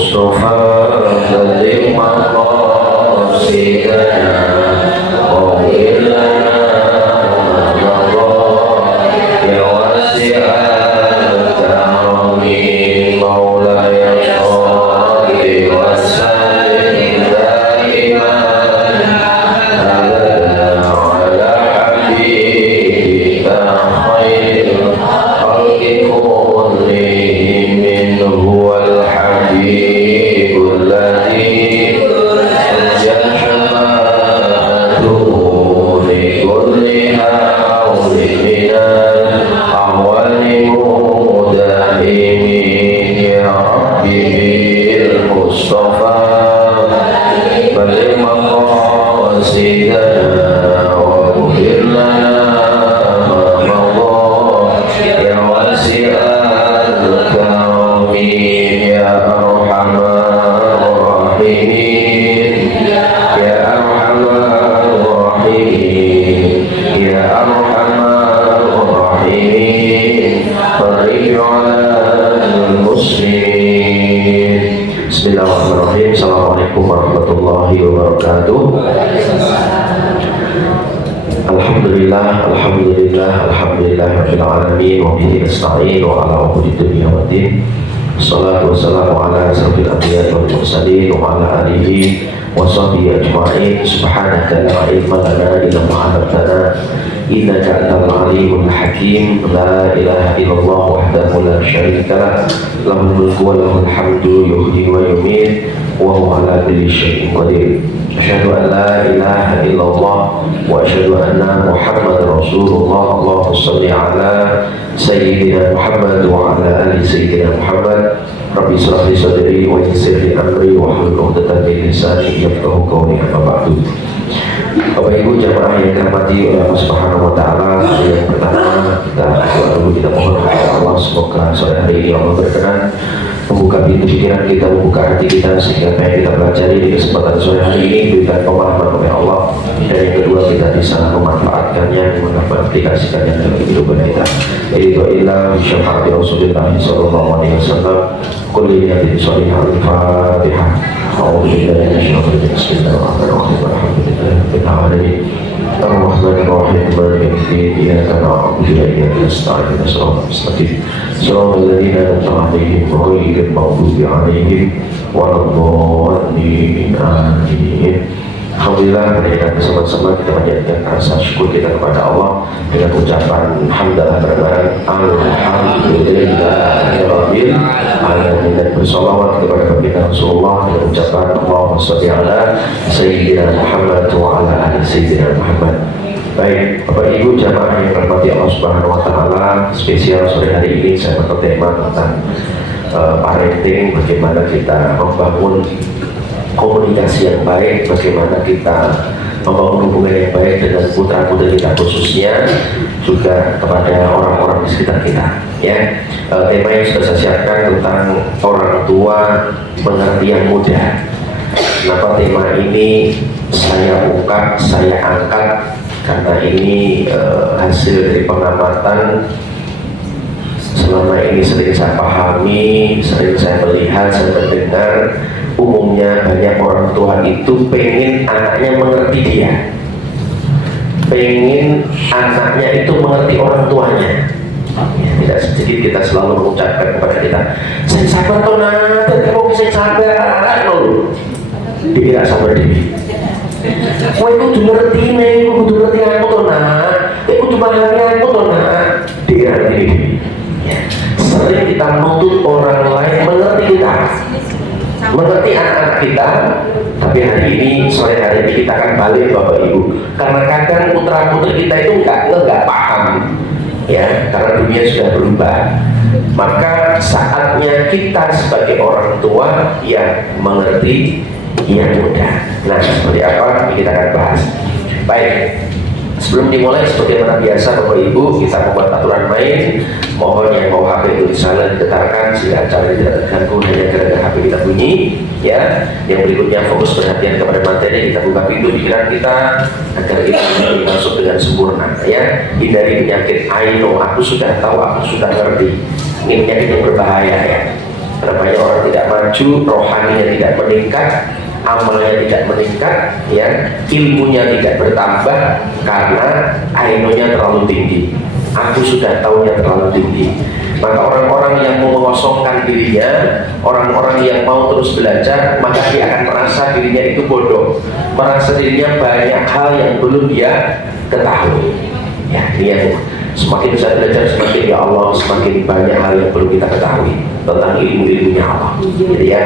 المصطفى بلغ مقاصدنا واغفر لنا ما مضى يا واسع الكرم مولاي صل وسلم دائما أبدا على حبيبك خير الخلق كلهم هو الحبيب الذي جحمته لكل هول من الأحوال مدائمين يا ربي بالمصطفى بلغ مقاصدنا واغفر لنا ما مضى يا واسع الكرم يا أرحم الراحمين يا أرحم الراحمين يا أرحم الراحمين فرج على المسلمين. Bismillahirrahmanirrahim. Assalamualaikum warahmatullahi wabarakatuh. Alhamdulillah, alhamdulillah, alhamdulillah rabbil alamin wa bihi nasta'in wa ala umuri dunya waddin. Wassalatu wassalamu ala asrofil anbiya'i wal mursalin wa ala alihi wa sahbihi ajma'in. Subhanaka la ilma lana illa ma 'allamtana innaka antal alimul hakim. La ilaha illallah wahdahu la syarika lah, lahul mulku wa lahul hamdu yuhyi wa yumiit wa huwa ala kulli syai'in qadir. Asyhadu an la ilaha illallah wa asyhadu anna Muhammadar Rasulullah. Allahumma shalli ala sayyidina Muhammad wa ala ali sayyidina Muhammad. Rabbi shrah li sadri wa yassir li amri wa hlul 'uqdatam min lisani yafqahu qawli. Amma ba'du. Bapak Ibu jamaah yang dirahmati oleh Allah Subhanahu wa taala, yang pertama kita berdoa dulu, kita mohon kepada Allah semoga sore hari ini Allah berkenan membuka pintu pikiran kita, membuka hati kita sehingga apa yang kita pelajari di kesempatan sore hari ini diberikan pemahaman oleh Allah, dan yang kedua kita bisa memanfaatkannya, mengaplikasikannya dalam kehidupan kita. Itu illa syafaati Rasulullah sallallahu alaihi wasallam. Kulli niyatin shalihah al-Fatihah. A'udzu billahi minasyaitonir rajim. Bismillahirrahmanirrahim. Alhamdulillahi rabbil alamin. Ar-Rahmanir-Rahim. Maliki yaumiddin. Iyyaka na'budu wa iyyaka nasta'in. Ihdinas siratal mustaqim. Shiratal ladzina an'amta 'alaihim ghairil maghdubi 'alaihim waladdallin. Amin. Alhamdulillah, kita bersama-sama kita menjadikan rasa syukur kita kepada Allah dengan ucapan hamdalah bareng-bareng alhamdulillahirabbil alamin, dan bersolawat kepada baginda Rasulullah dengan ucapan Allahumma shalli ala sayyidina Muhammad wa ala ali sayyidina Muhammad. Baik, Bapak Ibu jamaah yang dirahmati Allah Subhanahu wa taala, spesial sore hari ini saya bertema tentang parenting, bagaimana kita membangun komunikasi yang baik, bagaimana kita membangun hubungan yang baik dengan putra-putri kita, khususnya juga kepada orang-orang di sekitar kita. Ya, tema yang sudah saya siapkan tentang orang tua mengerti yang muda. Kenapa tema ini saya ungkap, saya angkat? Karena ini hasil dari pengamatan selama ini sering saya pahami, sering saya melihat, saya mendengar. Umumnya banyak orang tua itu pengen anaknya mengerti dia, pengen anaknya itu mengerti orang tuanya. Ya, tidak sedikit kita selalu mengucapkan kepada kita, saya sabar toh nak, kamu bisa sabar loh. Dia tidak sabar diri. Wah itu cuma ngerti nih, itu cuma ngerti aku toh nak, itu cuma ngerti aku toh nak. Dia ngerti diri. Ya. Sering kita menuntut orang lain mengerti kita, mengerti anak-anak kita, tapi hari ini, sore hari ini kita akan balik Bapak Ibu, karena kadang putra-putri kita itu nggak paham, ya, karena dunia sudah berubah. Maka saatnya kita sebagai orang tua yang mengerti yang muda. Nah, seperti apa ini kita akan bahas. Baik, sebelum dimulai seperti mana biasa Bapak Ibu, kita membuat aturan main. Mohon yang mau HP itu silent digetarkan sehingga acara tidak terganggu hanya gara-gara HP kita bunyi. Ya, yang berikutnya fokus perhatian kepada materi, kita buka pintu pikiran kita agar kita masuk dengan sempurna. Ya, hindari penyakit I know, aku sudah tahu, aku sudah ngerti. Ini penyakit yang berbahaya ya. Namanya orang tidak maju, rohaninya tidak meningkat, amalnya tidak meningkat, ya, ilmunya tidak bertambah karena ainonya terlalu tinggi. Aku sudah tahunya terlalu tinggi. Maka orang-orang yang mau mengosongkan dirinya, orang-orang yang mau terus belajar, maka dia akan merasa dirinya itu bodoh, merasa dirinya banyak hal yang belum dia ketahui. Ya, ini yang semakin saya belajar, semakin ya Allah, semakin banyak hal yang belum kita ketahui tentang ilmu-ilmunya Allah. Jadi ya,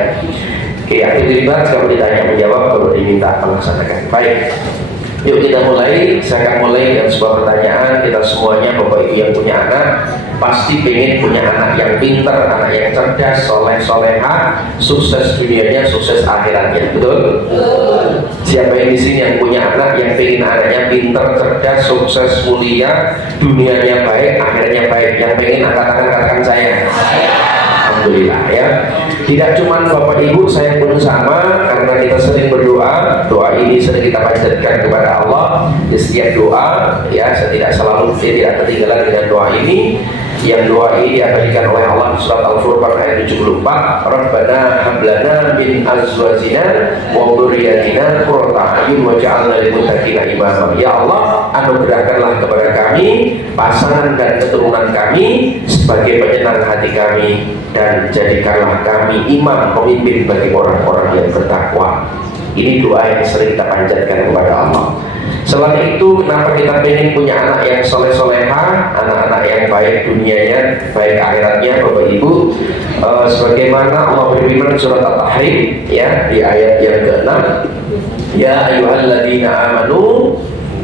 oke, aktivitas kalau ditanya menjawab, kalau diminta melaksanakan. Baik. Yuk kita mulai. Saya akan mulai dengan sebuah pertanyaan. Kita semuanya, Bapak Ibu yang punya anak, pasti pengen punya anak yang pintar, anak yang cerdas, soleh, soleha, sukses dunianya, sukses akhiratnya. Betul? Siapa yang di sini yang punya anak yang pengen anaknya pintar, cerdas, sukses, mulia, dunianya baik, akhirnya baik? Yang pengen angkat tangan, katakan saya. Alhamdulillah ya. Tidak cuma Bapak Ibu, saya pun sama, karena kita sering berdoa. Doa ini sering kita panjatkan kepada Allah di setiap doa, ya. Saya tidak selalu, saya tidak ketinggalan dengan doa ini. Yang doa ini diabadikan oleh Allah di surat Al-Furqan ayat 74. Rabbana hablana min azwajina wa dzurriyyatina qurrata a'yun waj'alna lil muttaqina imama. Ya Allah, anugerahkanlah kepada kami pasangan dan keturunan kami sebagai penyenang hati kami, dan jadikanlah kami imam, pemimpin bagi orang-orang yang bertakwa. Ini doa yang sering kita panjatkan kepada Allah. Selain itu, kenapa kita pengen punya anak yang soleh-soleha, anak-anak yang baik dunianya, baik akhiratnya, Bapak Ibu? Sebagaimana Allah berfirman surat At-Tahrim, ya, di ayat yang ke-6, ya ayyuhalladzina amanu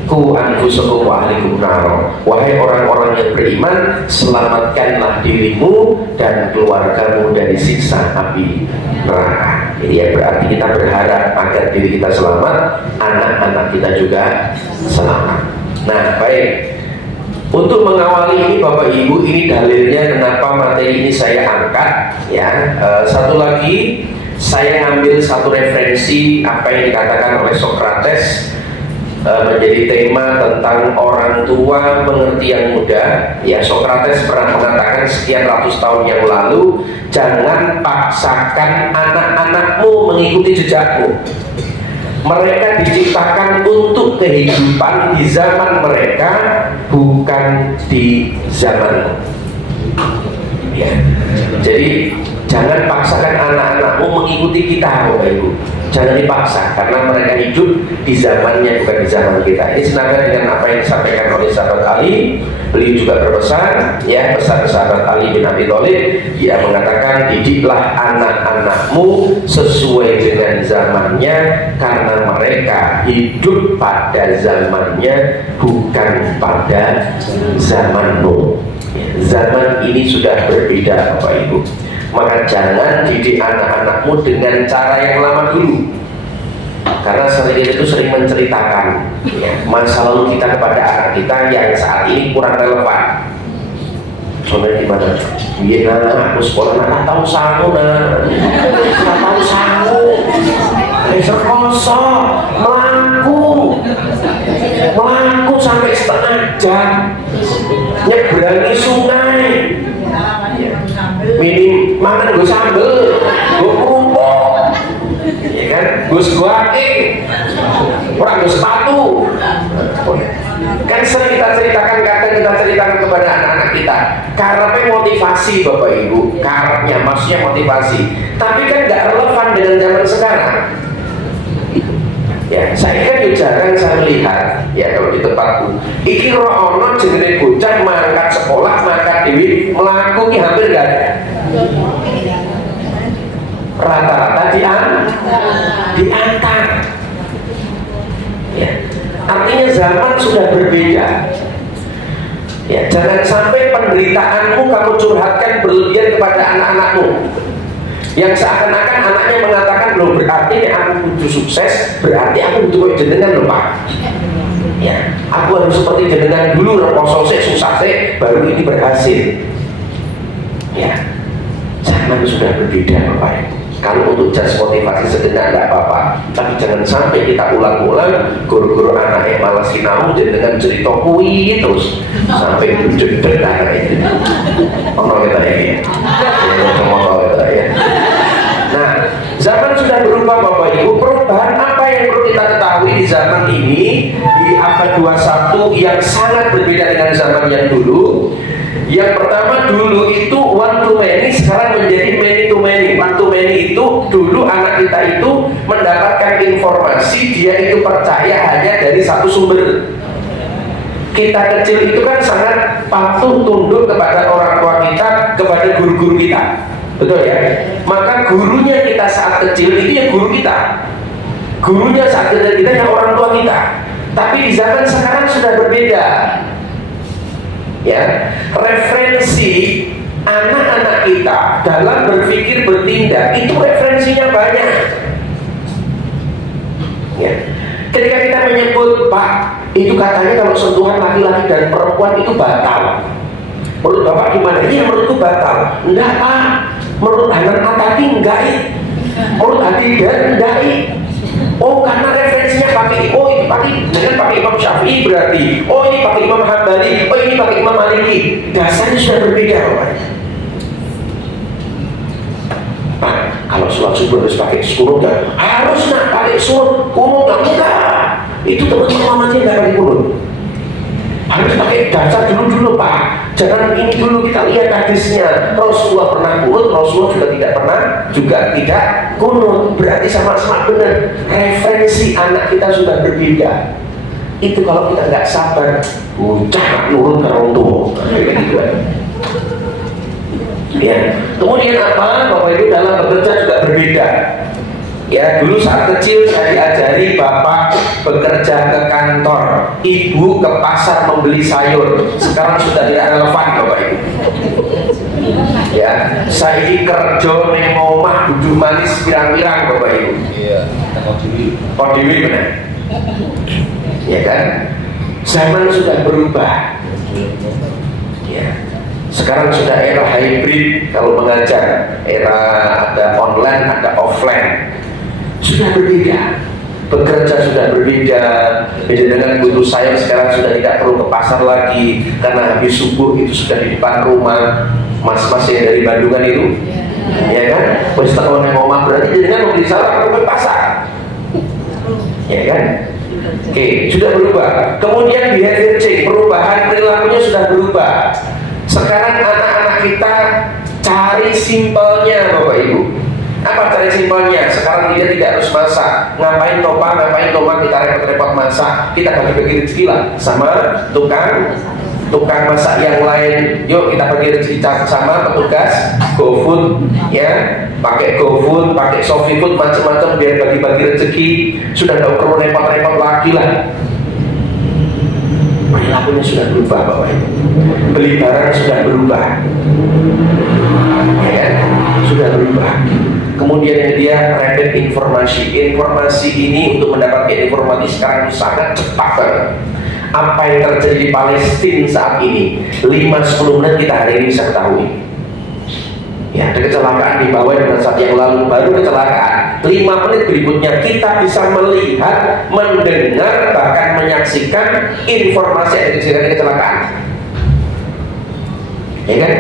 qu anfusakum wa ahlikum nar. Wahai orang-orang yang beriman, selamatkanlah dirimu dan keluargamu dari siksa api neraka. Jadi ya, berarti kita berharap agar diri kita selamat, anak-anak kita juga selamat. Nah, baik. Untuk mengawali ini Bapak Ibu, ini dalilnya kenapa materi ini saya angkat, ya. Satu lagi, saya ngambil satu referensi apa yang dikatakan oleh Socrates, menjadi tema tentang orang tua mengerti yang muda. Ya, Socrates pernah mengatakan sekian ratus tahun yang lalu, jangan paksakan anak-anakmu mengikuti jejakmu. Mereka diciptakan untuk kehidupan di zaman mereka, bukan di zamanmu. Ya. Jadi jangan paksakan anak-anakmu mengikuti kita, Bapak Ibu. Jangan dipaksa, karena mereka hidup di zamannya, bukan di zaman kita. Ini senada dengan apa yang disampaikan oleh sahabat Ali. Beliau juga berpesan, ya, pesan sahabat Ali bin Abi Thalib. Dia mengatakan, didiklah anak-anakmu sesuai dengan zamannya, karena mereka hidup pada zamannya, bukan pada zamanmu. Zaman ini sudah berbeda, Bapak Ibu. Maka jangan didik anak-anakmu dengan cara yang lama dulu, karena sering itu sering menceritakan, ya, masa lalu kita kepada anak kita yang saat ini kurang relevan. Contohnya gimana? Iya, aku sekolah nggak tahu sangu, nggak tahu sangu, kosong, melaku sampai setengah jam, nyeberangi sungai. Minim makan gue sambel, gue kerupuk, ya kan, gue seguake, orang gue sepatu. Kan sering kita ceritakan, kadang kita ceritakan kepada anak-anak kita, karena motivasi, Bapak Ibu, karena maksudnya motivasi, tapi kan nggak relevan dengan zaman sekarang. Ya, saya kan jarang saya melihat, ya, kalau di tempatku iki ono jenenge bocah mangkat sekolah, mangkat dewi, melaku hampir gak ada. Rata-rata diantar. Ya, artinya zaman sudah berbeda. Ya, jangan sampai penderitaanmu kamu curhatkan berlebihan kepada anak-anakmu, yang seakan-akan anaknya mengatakan, loh, berarti aku butuh sukses, berarti aku butuh jenengan, loh Pak. Ya, aku harus seperti jenengan dulu, reposo susah baru ini berhasil. Ya, zaman sudah berbeda, Bapak. Kalau untuk jas motivasi sedengar tidak apa-apa, Tapi jangan sampai kita ulang-ulang guru-guru anaknya malah sinau dengan cerita kui terus sampai duduk anak itu. Ono kita ya. Ya. Nah, zaman sudah berubah Bapak Ibu. Perubahan apa yang perlu kita ketahui di zaman ini di abad 21 yang sangat berbeda dengan zaman yang dulu. Yang pertama, dulu itu one to many, sekarang menjadi many to many. One to many itu dulu anak kita itu mendapatkan informasi, dia itu percaya hanya dari satu sumber. Kita kecil itu kan sangat patuh tunduk kepada orang tua kita, kepada guru-guru kita, betul ya? Maka gurunya kita saat kecil itu ya guru kita, gurunya saat kecil kita yang orang tua kita. Tapi di zaman sekarang sudah berbeda. Ya, referensi anak-anak kita dalam berpikir bertindak itu referensinya banyak. Ya. Ketika kita menyebut Pak, itu katanya kalau sentuhan laki-laki dan perempuan itu batal. Menurut Bapak gimana? Iya, menurutku batal. Enggak Pak, menurut Hanan Ataki enggak. Menurut Adidan enggak. Oh, karena referensinya pakai ini pakai Imam Syafi'i berarti. Oh, ini pakai Imam Hambali. Oh, ini pakai Imam Maliki. Dasarnya sudah berbeda, Bapak. Nah, kalau sholat subuh harus pakai kunut enggak? Harus nak pakai kunut enggak? Itu teman-teman Muhammadiyah enggak pakai kunut. Harus pakai dasar dulu Pak. Jangan ini dulu kita lihat hadisnya. Rasulullah pernah kunut, Rasulullah juga tidak kunut. Berarti sama-sama benar. Referensi anak kita sudah berbeda. Itu kalau kita nggak sabar, bocah nurut ke orang tua. Ya. Kemudian apa? Bapak Ibu dalam bekerja juga berbeda. Ya, dulu saat kecil saya diajari bapak bekerja ke kantor, ibu ke pasar membeli sayur. Sekarang sudah tidak relevan Bapak Ibu. Ya, saya ini kerja neng omah bujuh manis pirang-pirang Bapak Ibu. Iya, kok dewi benar. Ya kan? Zaman sudah berubah. Ya. Sekarang sudah era hybrid kalau mengajar, era ada online, ada offline. Sudah berbeda, bekerja sudah berbeda. Beda dengan butuh sayur sekarang sudah tidak perlu ke pasar lagi karena habis subuh itu sudah di depan rumah. Mas-mas yang dari Bandungan itu, ya kan? Wes kalau neng omah berarti dengan membeli sayur perlu ke pasar, ya kan? Oke, sudah berubah. Kemudian behavior change, perubahan perilakunya sudah berubah. Sekarang anak-anak kita cari simpelnya Bapak Ibu. Apa cari simpelnya? Sekarang dia tidak harus masak. Ngapain topa kita repot-repot masak. Kita bagi-bagi rezeki lah sama tukang masak yang lain. Yuk kita bagi rezeki sama petugas GoFood, ya. Pakai GoFood, pakai ShopeeFood, macam-macam biar bagi-bagi rezeki. Sudah tidak perlu repot-repot lagi lah. Perilakunya sudah berubah Bapak Ibu. Beli barang sudah berubah, ya kan? Sudah berubah. Kemudian dia rapid informasi ini untuk mendapatkan informasi sekarang itu sangat cepat banget. Apa yang terjadi di Palestina saat ini 5-10 menit kita hari ini bisa ketahui. Ya, ada kecelakaan di bawah pada saat yang lalu, baru kecelakaan 5 menit berikutnya kita bisa melihat, mendengar, bahkan menyaksikan informasi yang terjadi kecelakaan. Ya kan?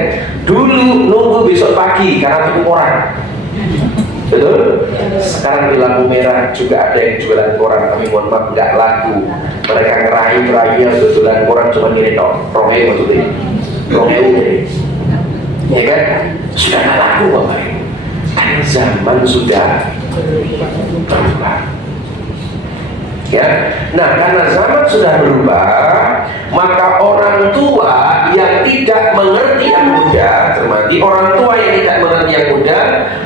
Dulu nunggu besok pagi karena tunggu orang. Betul? Sekarang di lampu merah juga ada yang jualan koran, tapi mohon maaf nggak laku. Mereka ngerayu-rayunya jualan koran cuma gini toh, Romeo maksudnya, Romeo ini, ya kan? Sudah nggak laku Bapak Ibu. Karena zaman sudah berubah. Ya, nah karena zaman sudah berubah, maka orang tua yang tidak mengerti yang muda, cermati orang tua yang tidak mengerti yang muda,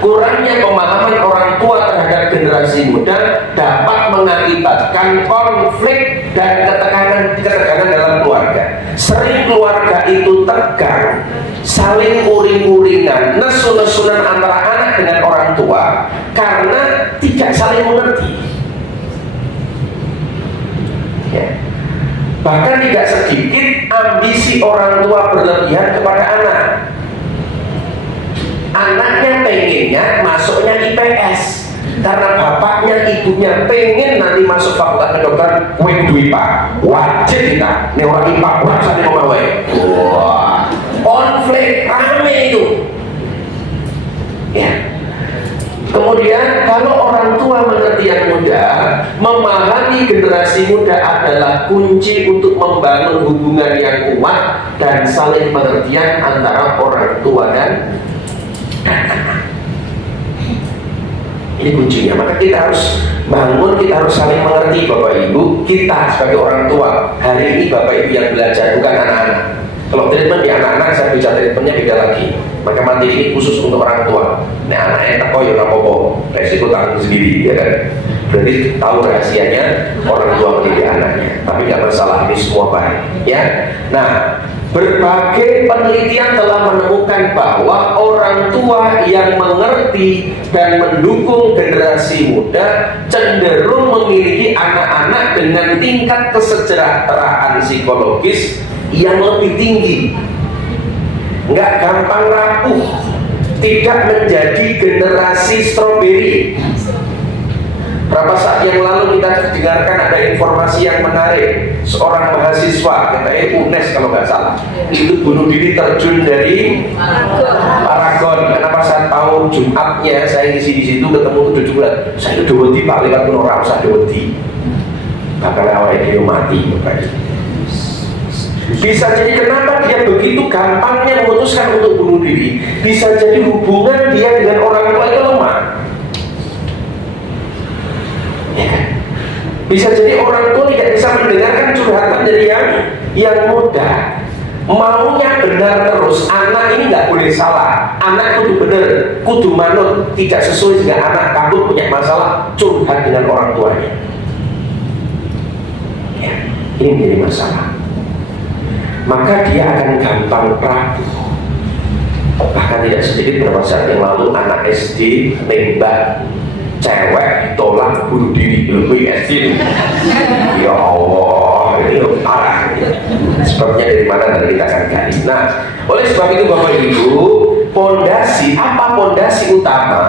kurangnya pemahaman orang tua terhadap generasi muda dapat mengakibatkan konflik dan ketegangan dalam keluarga. Sering keluarga itu tegang, saling uring-uringan, nesu-nesunan antara anak dengan orang tua karena tidak saling mengerti. Ya. Bahkan tidak sedikit ambisi orang tua berlebihan kepada anak. Anaknya pengennya masuknya IPS, karena bapaknya ibunya pengen nanti masuk fakultas kedokteran, kue duit pak, wajib kita ini orang IPA kurang satu mau. Wah, konflik rame itu ya. Kemudian kalau orang tua mengerti yang muda, memahami generasi muda adalah kunci untuk membangun hubungan yang kuat dan saling pengertian antara orang tua dan anak. Ini kuncinya. Maka kita harus bangun, kita harus saling mengerti Bapak Ibu. Kita sebagai orang tua, hari ini Bapak Ibu yang belajar, bukan anak-anak. Kalau treatment di anak-anak, saya bisa treatmentnya beda lagi. Maka materi ini khusus untuk orang tua. Nah, anaknya tak koyo rapopo, resiko tanggung sendiri, ya kan? Berarti tahu rahasianya orang tua mendidik anaknya. Tapi nggak masalah, ini semua baik, ya. Nah, berbagai penelitian telah menemukan bahwa orang tua yang mengerti dan mendukung generasi muda cenderung memiliki anak-anak dengan tingkat kesejahteraan psikologis yang lebih tinggi, nggak gampang rapuh, tidak menjadi generasi stroberi. Berapa saat yang lalu kita dengarkan ada informasi yang menarik, seorang mahasiswa katanya UNES kalau nggak salah, itu bunuh diri terjun dari Paragon. Kenapa saya tahu? Jumatnya saya ngisi di situ ketemu 7 bulan, saya udah wedi pak lewat orang usah wedi, bakal awalnya dia mati Bapak. Bisa jadi kenapa dia begitu gampangnya memutuskan untuk bunuh diri? Bisa jadi hubungan dia dengan orang tua itu lemah, ya kan? Bisa jadi orang tua tidak bisa mendengarkan curhatan dari yang muda. Maunya benar terus, anak ini nggak boleh salah, anak kudu benar, kudu manut, tidak sesuai dengan anak takut punya masalah, curhat dengan orang tuanya. Ya, ini menjadi masalah. Maka dia akan gampang rapuh. Bahkan tidak sedikit beberapa saat yang lalu anak SD nembak cewek, tolak bunuh diri lebih SD. Ya Allah, ini parah. Sebabnya dari mana nanti kita akan gali. Nah, oleh sebab itu Bapak Ibu, pondasi apa pondasi utama?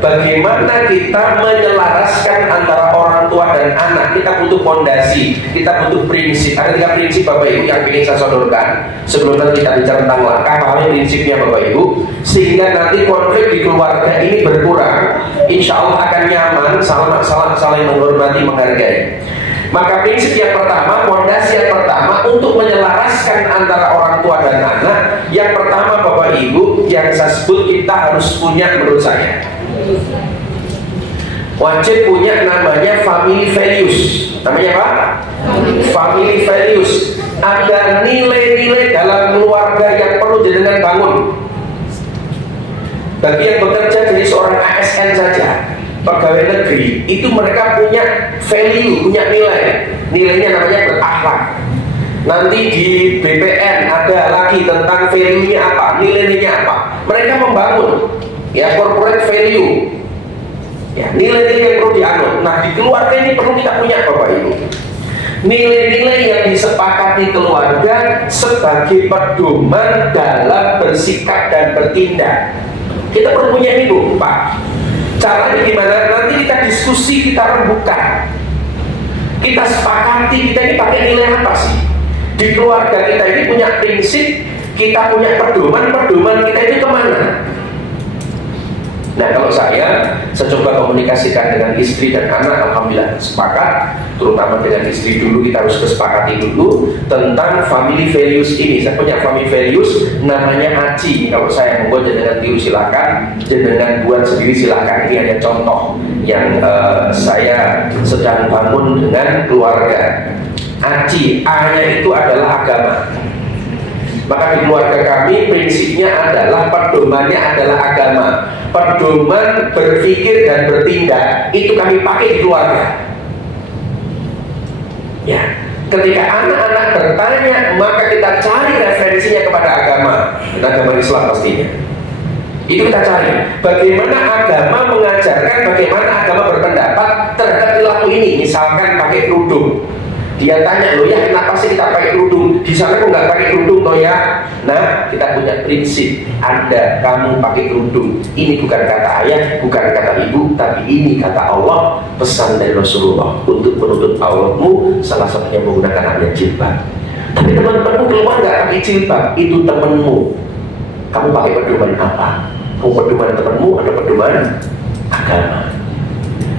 Bagaimana kita menyelaraskan antara orang tua dan anak? Kita butuh pondasi, kita butuh prinsip. Ada 3 prinsip Bapak Ibu yang ingin saya sodorkan. Sebelum nanti kita bicara tentang langkah, pahami prinsipnya Bapak Ibu, sehingga nanti konflik di keluarga ini berkurang. Insya Allah akan nyaman, saling menghormati, menghargai. Maka prinsip yang pertama, pondasi yang pertama untuk menyelaraskan antara orang tua dan anak, yang pertama Bapak Ibu, yang saya sebut kita harus punya, menurut saya wajib punya namanya family values. Namanya apa? Family values. Ada nilai-nilai dalam keluarga yang perlu jenengan bangun. Bagi yang bekerja jadi seorang ASN saja, pegawai negeri, itu mereka punya value, punya nilai. Nilainya namanya berakhlak. Nanti di BPN ada lagi tentang value-nya apa, nilai-nilainya apa. Mereka membangun ya corporate value, ya nilai-nilai yang perlu dianut. Nah, di keluarga ini perlu kita punya Bapak Ibu nilai-nilai yang disepakati keluarga sebagai pedoman dalam bersikap dan bertindak. Kita perlu punya itu Pak. Caranya gimana? Nanti kita diskusi, kita rembukan, kita sepakati, kita ini pakai nilai apa sih? Di keluarga kita ini punya prinsip, kita punya pedoman kita itu kemana? Nah, kalau saya coba komunikasikan dengan istri dan anak, alhamdulillah sepakat. Terutama dengan istri dulu, kita harus kesepakati dulu tentang family values ini. Saya punya family values namanya ACI. Kalau saya membuat jenengan tiru silakan, jenengan buat sendiri silakan. Ini hanya contoh yang saya sedang bangun dengan keluarga. ACI, A-nya itu adalah agama. Maka di keluarga kami prinsipnya adalah pedomannya adalah agama. Pedoman berpikir dan bertindak itu kami pakai di keluarga. Ya, ketika anak-anak bertanya, maka kita cari referensinya kepada agama Islam pastinya. Itu kita cari. Bagaimana agama mengajarkan, bagaimana agama berpendapat terhadap perilaku ini. Misalkan pakai kerudung. Dia tanya, loh ya kenapa sih kita pakai kerudung? Di sana kok nggak pakai kerudung toh ya? Nah, kita punya prinsip. Kamu pakai kerudung. Ini bukan kata ayah, bukan kata ibu, tapi ini kata Allah, pesan dari Rasulullah untuk menuntut auratmu, salah satunya menggunakan adanya jilbab. Tapi teman-temanmu keluar nggak pakai jilbab, itu temanmu. Kamu pakai pedoman apa? Mau pedoman temanmu atau pedoman agama?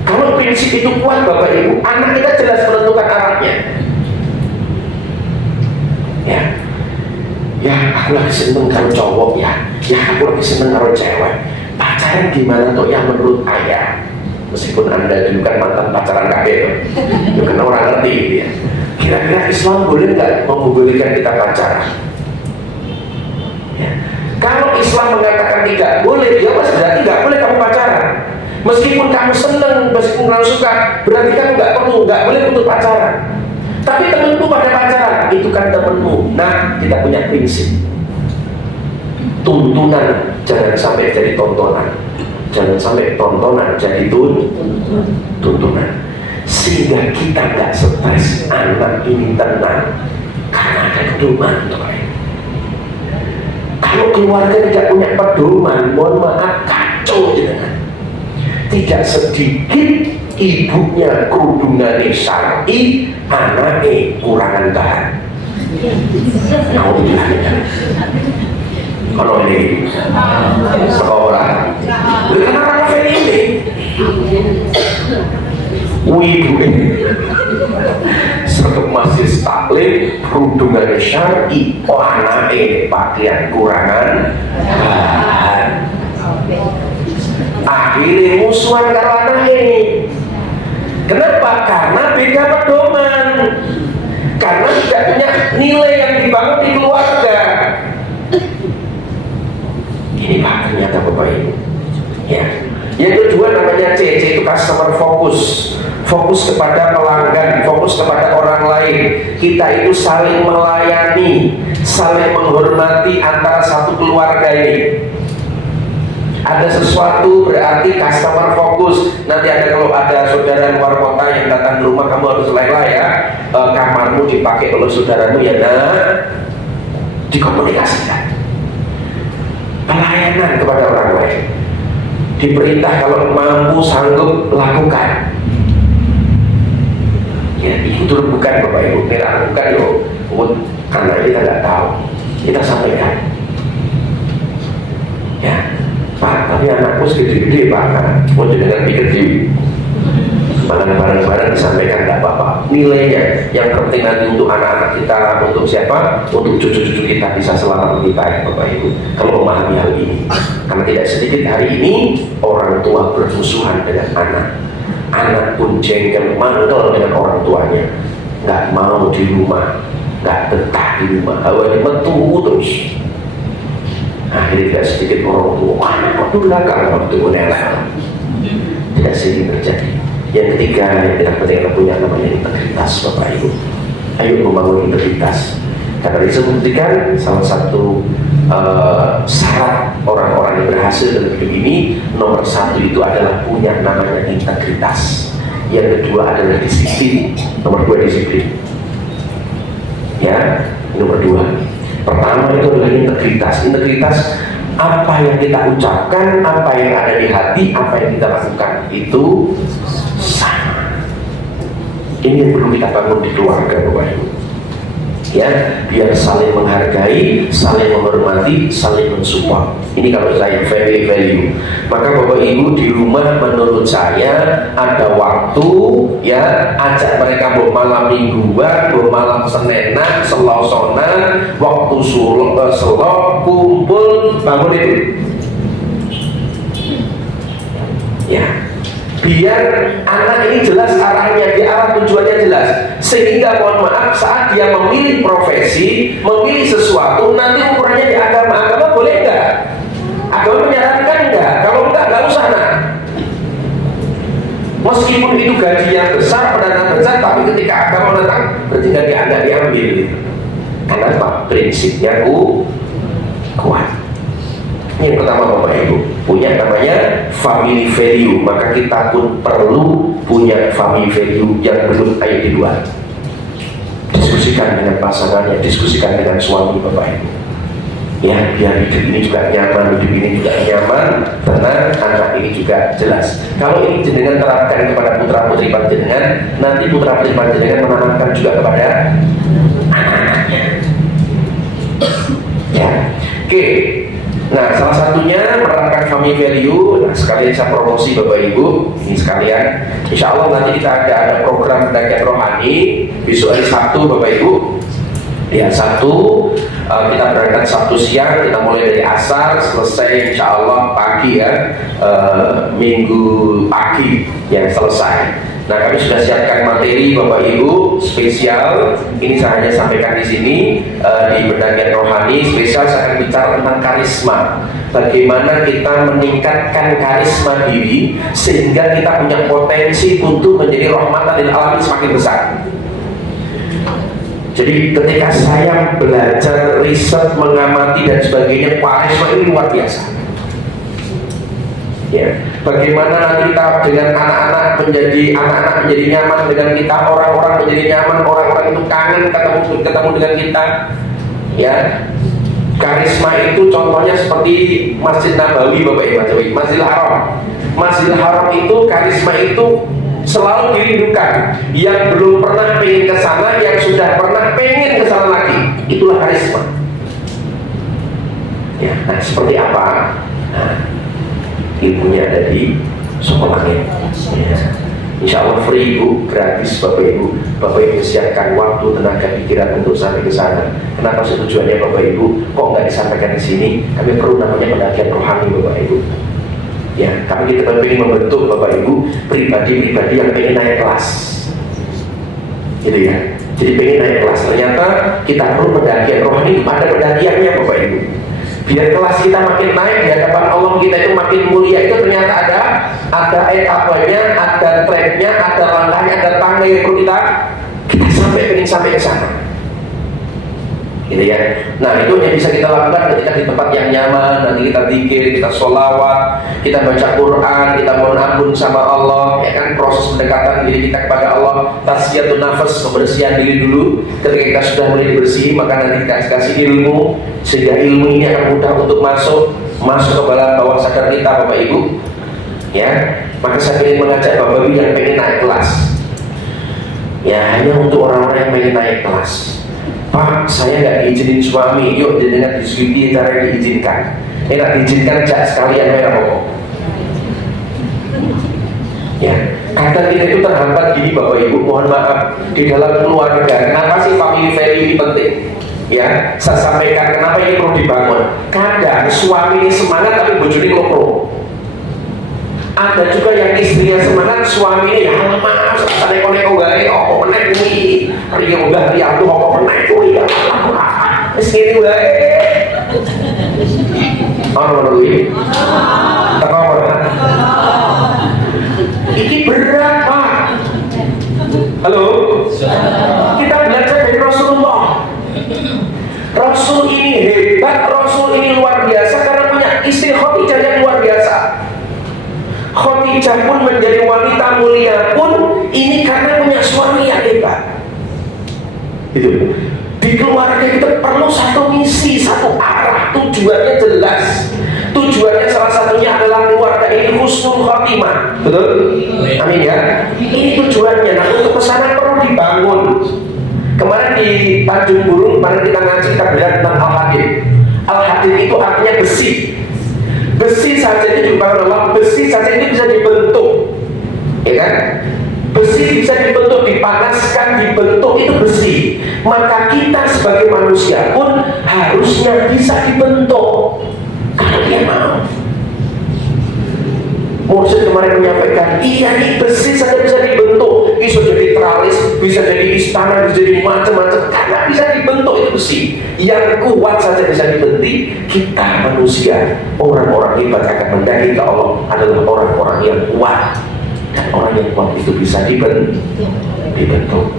Kalau prinsip itu kuat Bapak Ibu, anak kita jelas menentukan arahnya. Ya aku lagi seneng kalau cowok ya aku lagi seneng kalau cewek. Pacaran gimana tuh yang menurut ayah? Meskipun anda dulu kan mantan pacaran kabeh, itu kan orang ngerti gitu ya. Kira-kira Islam boleh nggak membolehkan kita pacaran? Ya. Kalau Islam mengatakan tidak boleh, ya mas berarti nggak boleh kamu pacaran. Meskipun kamu seneng, meskipun kamu suka, berarti kamu nggak boleh untuk pacaran. Tapi temenmu pada pacaran, itu kan temenmu. Nah, kita punya prinsip. Tuntunan jangan sampai jadi tontonan. Jangan sampai tontonan jadi tuntunan. Sehingga kita nggak stres, anak ini tenang karena ada pedoman. Kalau keluarga tidak punya pedoman, mohon maaf, kacau dengan. Tidak sedikit ibunya kerudungan syar'i, anaknya kurangan bahan. Alhamdulillah. Kalau ini sekolah, kenapa ini? Ibu ini serta masih taklim kerudungan syar'i, anaknya pakaian kurangan bahan. Akhirnya musuhan karo anaknya. Kenapa? Karena beda pedoman. Karena tidak punya nilai yang dibangun di keluarga. Ini Pak ternyata Bapak Ibu. Ya. Yang kedua namanya C itu customer focus. Fokus kepada pelanggan, fokus kepada orang lain. Kita itu saling melayani, saling menghormati antara satu keluarga ini. Ada sesuatu berarti customer fokus. Nanti kalau ada saudara luar kota yang datang ke rumah, kamu harus rela ya, kamarmu dipakai oleh saudaramu ya, dikomunikasikan. Pelayanan kepada orang lain. Diperintah kalau mampu sanggup lakukan. Ya itu bukan Bapak Ibu, kita lakukan loh. Karena kita nggak tahu, kita sampaikan. Ya. Pak, tapi anakku segede-gede Pak, mau dengan pikir di makan barang-barang disampaikan tidak apa-apa. Nilainya yang penting nanti untuk anak-anak kita, untuk siapa? Untuk cucu-cucu kita bisa selamat lebih baik Bapak Ibu. Kalau memahami hal ini, karena tidak sedikit hari ini orang tua bermusuhan dengan anak pun jengkel mangkel dengan orang tuanya, nggak mau di rumah, nggak betah di rumah, awalnya metu terus. Akhirnya tidak sedikit orang tua, waktu belakang waktu menelak. Tidak sedikit terjadi. Yang ketiga yang kita penting punya namanya integritas Bapak Ibu. Ayo membangun integritas. Karena disebutkan salah satu syarat orang-orang yang berhasil dalam hidup ini, nomor satu itu adalah punya namanya integritas. Yang kedua adalah disiplin. Nomor dua disiplin. Ya, nomor dua. Pertama itu adalah integritas. Integritas apa yang kita ucapkan, apa yang ada di hati, apa yang kita lakukan itu sama. Ini yang perlu kita bangun di keluarga Bapak Ibu. Ya, biar saling menghargai, saling menghormati, saling mensupport. Ini kalau saya family value. Maka Bapak Ibu di rumah menurut saya ada waktu ya, ajak mereka buat malam mingguan, buat malam senenan, selosonan, waktu selok, kumpul, bangun itu. Ya. Biar anak ini jelas arahnya, di arah tujuannya jelas. Sehingga mohon maaf saat dia memilih profesi, memilih sesuatu, nanti ukurannya di agama. Agama boleh enggak? Agama menyarankan enggak? Kalau enggak usah nak. Meskipun itu gajinya besar, pendanaan besar, tapi ketika agama datang, berarti enggak diambil. Karena apa? Prinsipnya kuat. Yang pertama Bapak Ibu, punya namanya family value. Maka kita pun perlu punya family value yang belum ayat kedua. diskusikan dengan pasangannya, diskusikan dengan suami Bapak Ibu. Ya, biar hidup ini juga nyaman, hidup ini juga nyaman, tenang, anak ini juga jelas. Kalau ini jenengan terapkan kepada putra putri panjenengan, nanti putra putri panjenengan menanamkan juga kepada anak-anaknya. Ya, oke. Nah, salah satunya menerapkan family value. Nah, sekalian saya promosi Bapak Ibu, ini sekalian. Insya Allah nanti kita ada program pendakian rohani besok hari Sabtu Bapak Ibu. Ya, Sabtu kita berangkat Sabtu siang, kita mulai dari asar, selesai insya Allah pagi ya, Minggu pagi yang selesai. Nah, kami sudah siapkan materi Bapak Ibu spesial. Ini saya hanya sampaikan di sini di pendakian rohani spesial. Saya akan bicara tentang karisma. Bagaimana kita meningkatkan karisma diri sehingga kita punya potensi untuk menjadi rahmatan lil alamin semakin besar. Jadi ketika saya belajar, riset, mengamati dan sebagainya, karisma ini luar biasa. Ya, bagaimana nanti kita dengan anak-anak menjadi nyaman dengan kita, orang-orang menjadi nyaman, orang-orang itu kangen ketemu dengan kita. Ya, karisma itu contohnya seperti Masjid Nabawi Bapak Ibu, Masjidil Haram. Masjidil Haram itu karisma itu selalu dirindukan. Yang belum pernah pengen ke sana, yang sudah pernah pengen ke sana lagi, itulah karisma. Ya, nah seperti apa? Nah, ilmunya ada di Sokolahin. Ya. Insya Allah free Bu, gratis Bapak Ibu. Bapak Ibu siapkan waktu, tenaga, pikiran untuk sampai ke sana. Kenapa sih tujuannya Bapak Ibu? Kok nggak disampaikan di sini? Kami perlu namanya pendakian rohani Bapak Ibu. Ya, kami kita ingin membentuk Bapak Ibu pribadi-pribadi yang pengen naik kelas, gitu ya. Jadi pengen naik kelas. Ternyata kita perlu pendakian rohani, pada pendakiannya Bapak Ibu. Biar kelas kita makin naik di hadapan Allah kita itu makin mulia, itu ternyata ada etapanya, ada tracknya, ada langkahnya, ada tangga yang perlu kita pengen sampai ke sana. Gitu ya. Nah, itu yang bisa kita lakukan ketika di tempat yang nyaman. Nanti kita zikir, kita sholawat, kita baca Quran, kita mohon ampun sama Allah. Ya kan, proses pendekatan diri kita kepada Allah, tasfiyatun nafas, pembersihan diri dulu. Ketika kita sudah mulai dibersihi, maka nanti kita kasih ilmu, sehingga ilmu ini akan mudah untuk masuk ke dalam bawah sadar kita Bapak Ibu. Ya, maka saya ingin mengajak Bapak Ibu yang pengen naik kelas. Ya, hanya untuk orang-orang yang pengen naik kelas. Pak, saya nggak diizinin suami, yuk dengan diskusi cara diizinkan. Enak diizinkan jak sekalian merah pokok. Ya, kadang kita itu terhambat gini Bapak Ibu, mohon maaf, di dalam keluarga. Kenapa sih family value ini penting? Ya, saya sampaikan kenapa ini perlu dibangun. Kadang suami ini semangat tapi bojone pro. Ada juga yang istrinya semangat, suaminya ya lama, saya neko-neko gawe, oh menek kuwi, hari yang udah hari aku kok menek kuwi, wis ngene wae. Ono kuwi. Teko iki berat, Pak. Halo? Kita belajar dari Rasulullah. Rasul ini hebat, Rasul ini luar biasa karena punya istri Khadijah yang luar biasa. Khadijah pun menjadi wanita mulia pun ini karena punya suami yang hebat. Itu di keluarga kita perlu satu misi, satu arah, tujuannya jelas. Tujuannya salah satunya adalah keluarga ini husnul khotimah. Betul? Amin ya. Ini tujuannya. Nah, untuk kesana perlu dibangun. Kemarin di Tanjung Burung, kemarin kita ngaji, kita belajar tentang al-hadid. Al-hadid itu artinya besi. Besi saja ini juga Allah, besi saja ini bisa dibentuk, ya kan? Besi bisa dibentuk, dipanaskan, dibentuk, itu besi. Maka kita sebagai manusia pun harusnya bisa dibentuk kalau dia mau. Mursyid kemarin menyampaikan, iya nih besi saja bisa dibentuk, bisa jadi teralis, bisa jadi istana, bisa jadi macam-macam, karena bisa dibentuk itu besi. Yang kuat saja bisa dibentuk. Kita manusia, orang-orang hebat akan mendaki ke Allah adalah orang-orang yang kuat, dan orang yang kuat itu bisa dibentuk.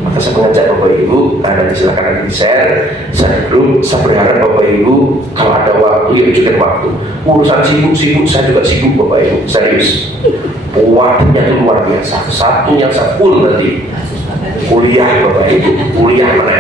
Maka saya mengajak Bapak Ibu, nanti silakan nanti di-share, saya grup, saya berharap Bapak Ibu kalau ada waktu, ya juga waktu. Urusan sibuk-sibuk, saya juga sibuk Bapak Ibu, serius. Waktunya itu luar biasa, satu yang saya full nanti. kuliah Bapak Ibu, kuliah mana?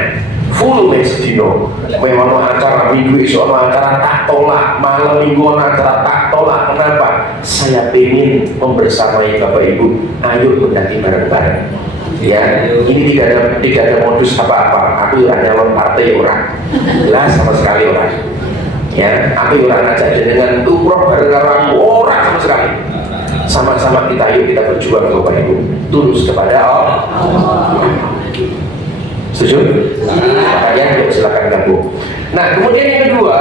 Full nih sedino. Memang acara minggu isu acara tak tolak, malam minggu acara tak tolak. Kenapa? Saya ingin membersamai Bapak Ibu. Ayo mendaki bareng-bareng. Ya, ini tidak ada modus apa-apa. Aku orang nyalon partai orang, lah sama sekali orang. Ya, aku orang ngajak dengan umroh bareng orang sama sekali. Sama-sama kita yuk kita berjuang Bapak Ibu, tulus kepada Allah. Setuju? Makanya yuk silakan gabung. Nah, kemudian yang kedua,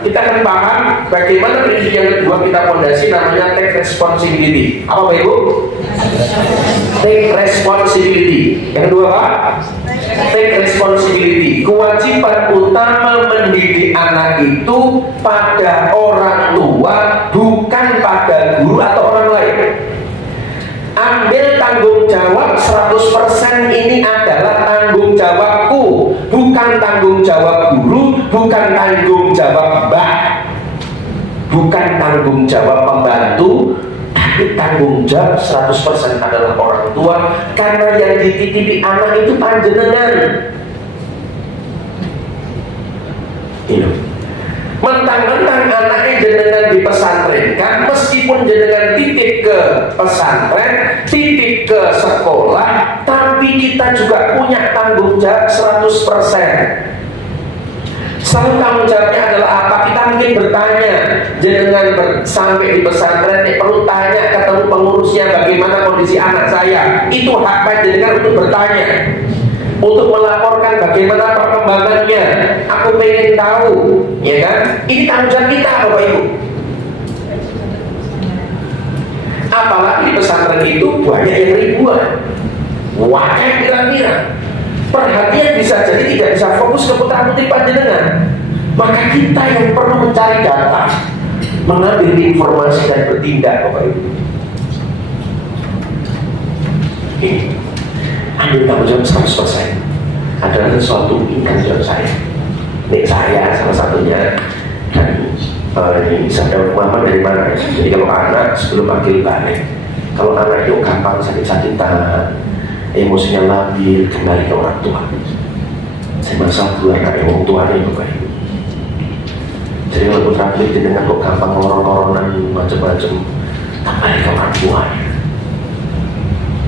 kita akan paham bagaimana prinsip yang kedua kita fondasi namanya take responsibility. Apa Bapak Ibu? Take responsibility. Yang kedua apa? Take responsibility. Kewajiban utama mendidik anak itu pada orang tua, bukan pada guru atau orang lain. Ambil tanggung jawab 100%, ini adalah tanggung jawabku, bukan tanggung jawab guru, bukan tanggung jawab mbak, bukan tanggung jawab pembantu, tapi tanggung jawab 100% adalah orang tua, karena yang dititipi anak itu panjenengan. Ini mentang-mentang anaknya jenengan dipesantrenkan, meskipun jenengan titip ke pesantren, titip ke sekolah, tapi kita juga punya tanggung jawab 100%. Selalu tanggung jawabnya adalah apa? Kita mungkin bertanya, jenengan sampai di pesantren, perlu tanya ketemu pengurusnya bagaimana kondisi anak saya. Itu hak jenengan untuk bertanya, untuk melaporkan bagaimana perkembangannya. Aku pengen tahu, ya kan? Ini tanggung jawab kita Bapak Ibu. Apalagi di pesantren itu banyak yang ribuan, wajah kira-kira. Perhatian bisa jadi tidak bisa fokus ke putra-putri panjenengan. Maka kita yang perlu mencari data, mengambil informasi dan bertindak Bapak Ibu. Ini ambil tanggung jawab 100%. Adalah sesuatu ingat dalam saya. Nek saya salah satunya, dan ini sadar mama dari mana? Jadi kalau anak sebelum panggil balik, kalau anak itu gampang sakit-sakitan, emosinya labil, kembali ke orang tua. Saya merasa dua anak yang orang tuanya Bapak Ibu. Jadi kalau putra putri dengan kok gampang lorong-lorongan macam-macam, kembali ke orang tuanya.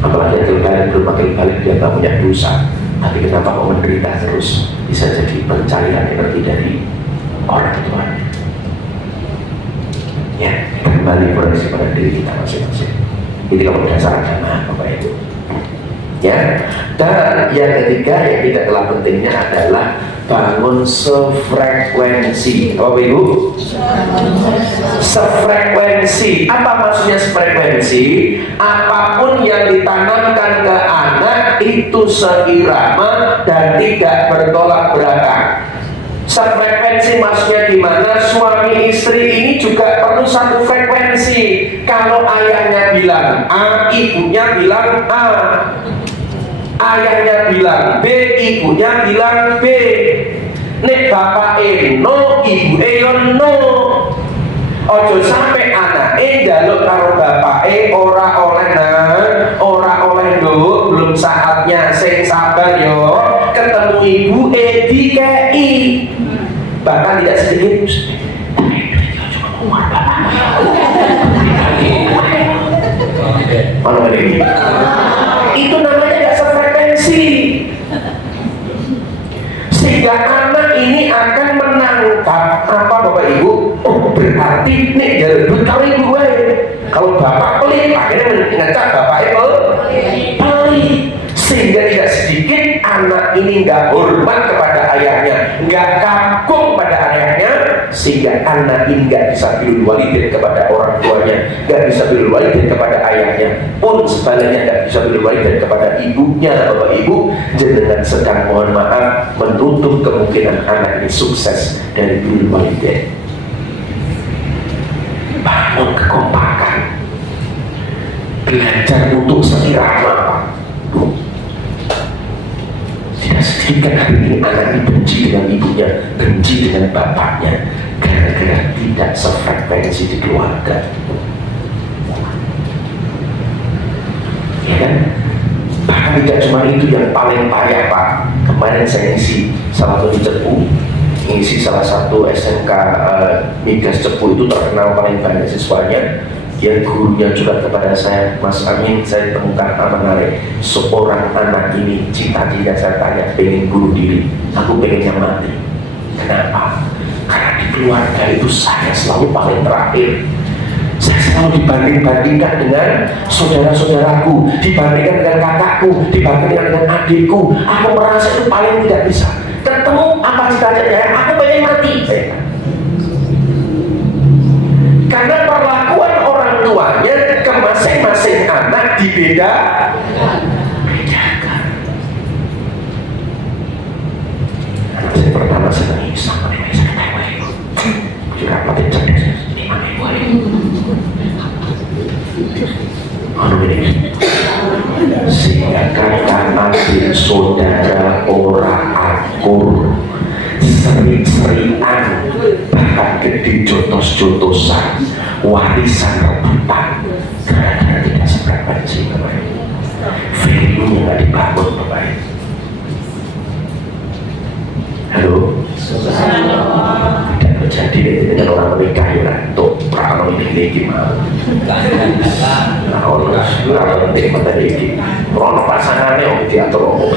Apalagi yang belum balik dia tak punya dosa, tapi kenapa kok menderita terus? Bisa jadi pencarian energi dari orang tuanya. Ya, kita kembali koreksi pada diri kita masing-masing. Ini kalau berdasar agama Bapak Ibu. Ya, dan yang ketiga yang tidak kalah pentingnya adalah bangun sefrekuensi. Bapak Ibu, sefrekuensi. Apa maksudnya sefrekuensi? Apapun yang ditanamkan ke anak itu seirama dan tidak bertolak belakang. Sefrekuensi maksudnya gimana? Suami istri ini juga perlu satu frekuensi. Kalau ayahnya bilang A, ibunya bilang A. Ayahnya bilang B, ibunya bilang B. Nek bapak no, ibu no. Ojo sampai anak njaluk karo bapak ora oleh ora oleh nduk, belum saatnya, sing sabar yo. Ketemu ibu dikei. Bahkan tidak sedikit mana ini? Itu namanya tidak sefrekuensi, sehingga anak ini akan menangkap apa Bapak Ibu? Oh berarti nih jadi duit kali gue. Kalau bapak pelit, akhirnya ngecap bapak itu pelit, sehingga tidak sedikit anak ini nggak hormat kepada ayahnya, nggak kagum pada ayahnya, sehingga anak ini nggak bisa birrul walidain kepada orang tuanya, nggak bisa birrul walidain kepada ayahnya, pun sebaliknya nggak bisa birrul walidain kepada ibunya. Bapak Ibu, jenengan sedang mohon maaf menutup kemungkinan anak ini sukses dari birrul walidain. Bangun kekompakan, belajar untuk seirama. Tidak sedikit hari ini anak ini benci dengan ibunya, benci dengan bapaknya, gara-gara tidak sefrekuensi di keluarga. Ya kan? Bahkan Dan tidak cuma itu yang paling payah Pak. Kemarin saya ngisi salah satu Cepu, ngisi salah satu SMK Migas Cepu, itu terkenal paling banyak siswanya. Yang gurunya juga kepada saya, Mas Amin, saya temukan menarik. Seorang anak ini cita-cita saya tanya, pengen bunuh diri. Aku pengennya mati. Kenapa? Karena di keluarga itu saya selalu paling terakhir. Saya selalu dibanding-bandingkan dengan saudara-saudaraku, dibandingkan dengan kakakku, dibandingkan dengan adikku. Aku merasa itu paling tidak bisa. Ketemu apa cita-citanya? Aku pengen mati. Karena perlakuan orang tuanya ke masing-masing anak bedakan. Anak saya pertama senang sama ini saya ketawa. Juga paling cerdas. Ini mana boleh? Anu ini. Sehingga kata adik saudara orang akur, sering-seringan, bahkan gede jotos-jotosan, warisan rebutan, gara-gara tidak sefrekuensi kemarin. Value nggak dibangun kemarin. Halo? Tidak terjadi dengan orang menikah ya, untuk prakan ini gimana? Nah, orang penting pada ini, orang pasangannya om diatur om.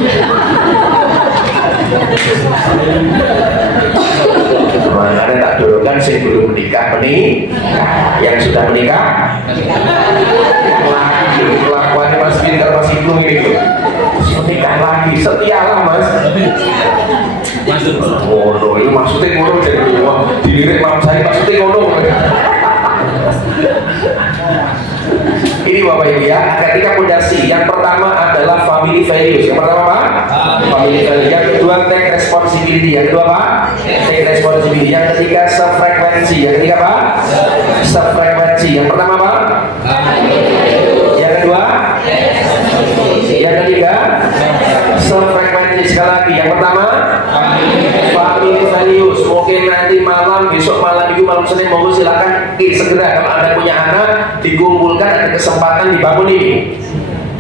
Makanya tak dorongkan sih belum menikah yang sudah menikah lagi kelakuannya masih pintar masih belum ini menikah lagi setialah mas. Ngono itu maksudnya ngono jadi dilirik mam saya maksudnya ngono. Ini Bapak Ibu ya, ketika fondasi yang pertama adalah family values. Yang pertama apa? Family values. Yang kedua take responsibility. Yang kedua apa? Take responsibility. Yang ketiga sefrekuensi. Yang ketiga apa? Sefrekuensi. Yang pertama apa? Yang kedua? Yang ketiga sefrekuensi. Sekali lagi. Yang pertama family values. Mungkin nanti malam, besok malam itu malam Senin monggo silakan segera kalau Anda punya anak dikumpulkan, ada kesempatan dibangun ini.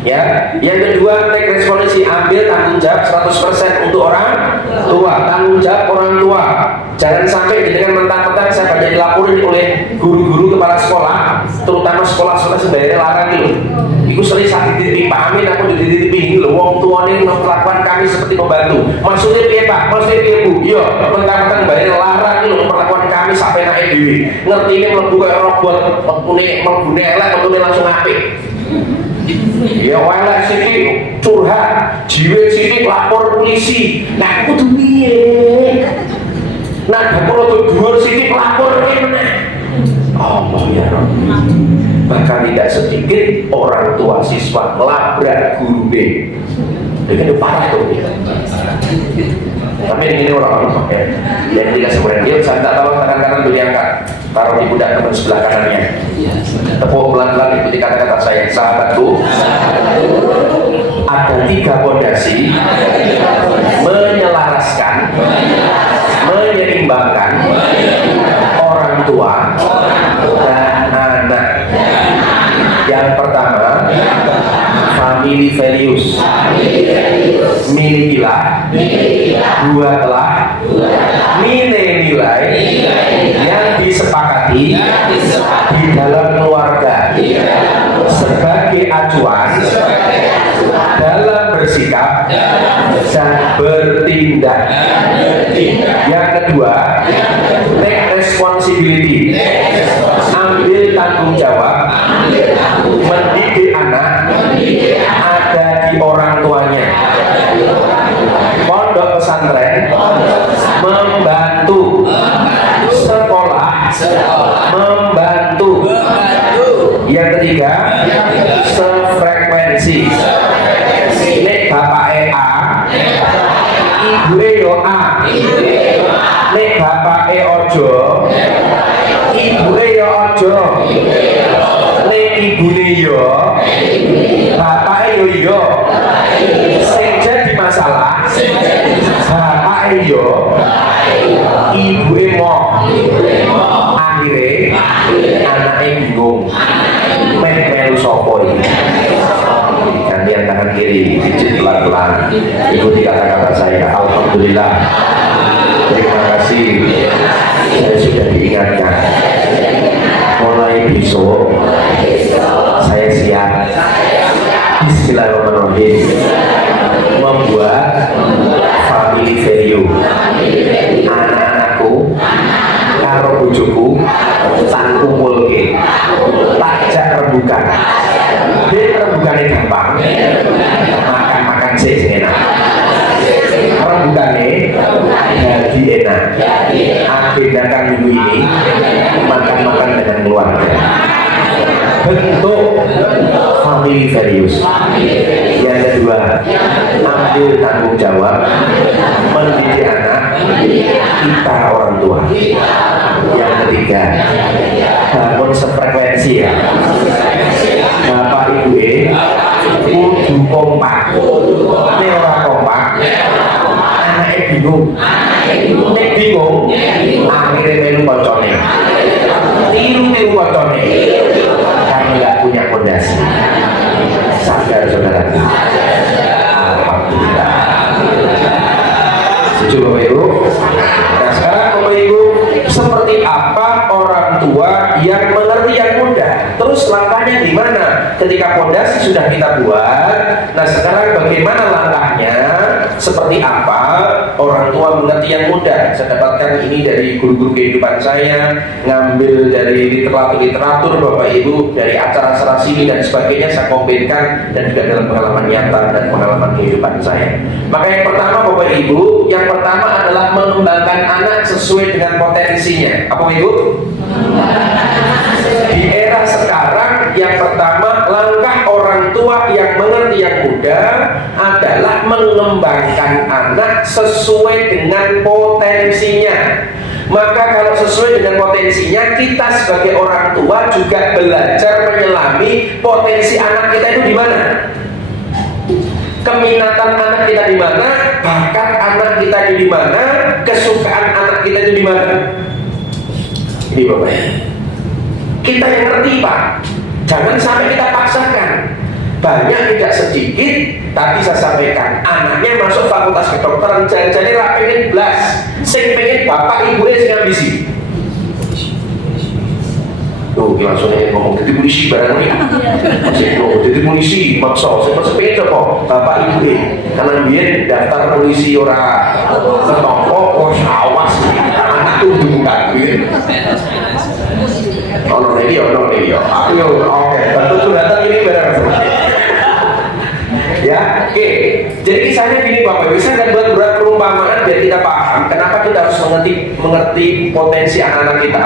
Ya, yang kedua take responsibility, ambil tanggung jawab 100% untuk orang tua, tanggung jawab orang tua. Jangan sampai dengan mentang-mentang saya banyak dilaporin oleh guru-guru kepala sekolah, terutama sekolah-sekolah sebenarnya larang itu. Iku sering sakit titik Pak Amin, aku dititipi ini loh, wong tua ini melakukan kami seperti membantu. Maksudnya piye Pak? Maksudnya piye Bu? Yo, mentang-mentang bayar larang itu perlakuan kami sampai naik dewi. Ngerti ini mlebu kayak robot, menggune elek, menggune langsung apik. Ya elek sithik curhat, jiwe sithik lapor polisi. Nah aku kudu piye? Nah dapur dhuwur sithik lapor kene. Allah ya Rabbi. Bahkan tidak sedikit orang tua siswa melabrak guru B. Ini parah tuh. Tapi ini orang ya. Yang tidak sebenarnya dia saya tak tahu tangan kanan beli angkat, taruh di pundak teman sebelah kanannya. Tepuk pelan-pelan ikuti kata-kata saya, sahabatku. Ada 3 fondasi menyelaraskan, menyeimbangkan orang tua dan anak. Yang pertama, family values. Milikilah, buatlah nilai-nilai yang disepakati di dalam keluarga sebagai acuan dalam bersikap dan bertindak. Yang kedua, take responsibility, ambil tanggung jawab, mendidik anak ada di orang tuanya. Pondok pesantren membantu, sekolah membantu. Yang ketiga, sefrekuensi. Nek bapak A, ibu yo A. Nek bapak ojo, ibu yo ojo. Nek ibune yo, bapak yo. Sing jadi masalah, bapak yo, ibu mo. Akhirnya anaknya bingung, melu sopo ini. Gantian tangan kiri. pelan-pelan. Ikuti kata-kata saya. Alhamdulillah. Terima kasih. Saya sudah diingatkan. Mulai besok saya siap. Bismillahirrahmanirrahim. Membuat family value. Anak-anakku karo bojoku tak kumpulke, takjak rembukan. Dek rembukane gampang, makan-makan sih enak. Rembukane jadi enak. Agendakan minggu ini makan-makan dengan keluarga. Bentuk family values. Yang kedua, ambil tanggung jawab mendidik anak kita orang tua. Yang ketiga, bangun sefrekuensi ya. Bapak Ibu kudu kompak. Ini orang kompak, anaknya bingung. Nek bingung, akhirnya melu kocone. Tiru kocone. Karena nggak punya fondasi. Sadar saudara. Alhamdulillah. Setuju Bapak Ibu? Nah sekarang Bapak Ibu, seperti apa orang tua yang mengerti yang muda? Terus langkahnya gimana? Ketika fondasi sudah kita buat, nah sekarang bagaimana langkahnya? Seperti apa orang tua mengerti yang muda? Saya dapatkan ini dari guru-guru kehidupan saya, ngambil dari literatur Bapak Ibu, dari acara-acara sini dan sebagainya, saya kombinkan dan juga dalam pengalaman nyata dan pengalaman kehidupan saya. Maka yang pertama Bapak Ibu, yang pertama adalah mengembangkan anak sesuai dengan potensinya. Apa Bapak Ibu? Di era sekarang, yang pertama langkah orang tua yang mengerti yang muda adalah mengembangkan anak sesuai dengan potensinya. Maka kalau sesuai dengan potensinya, kita sebagai orang tua juga belajar menyelami potensi anak kita itu di mana, keminatan anak kita di mana, bakat anak kita di mana, kesukaan anak kita itu di mana. Ini Bapak, kita yang ngerti Pak, jangan sampai kita paksakan. Banyak tidak sedikit, tapi saya sampaikan, anaknya masuk fakultas kedokteran, jadi pengen blas, sing pengen bapak ibu sing ambisi. Tuh langsung ngomong jadi polisi barang ini, jadi polisi maksa, saya pengen coba bapak ibu karena dia daftar polisi orang tertoko, awas, itu bukan, gitu. Ono lagi, aku oke, bantu curhatan ini benar. Ya, oke. Jadi kisahnya gini Bapak Ibu, saya akan buat perumpamaan biar kita paham kenapa kita harus mengerti potensi anak-anak kita.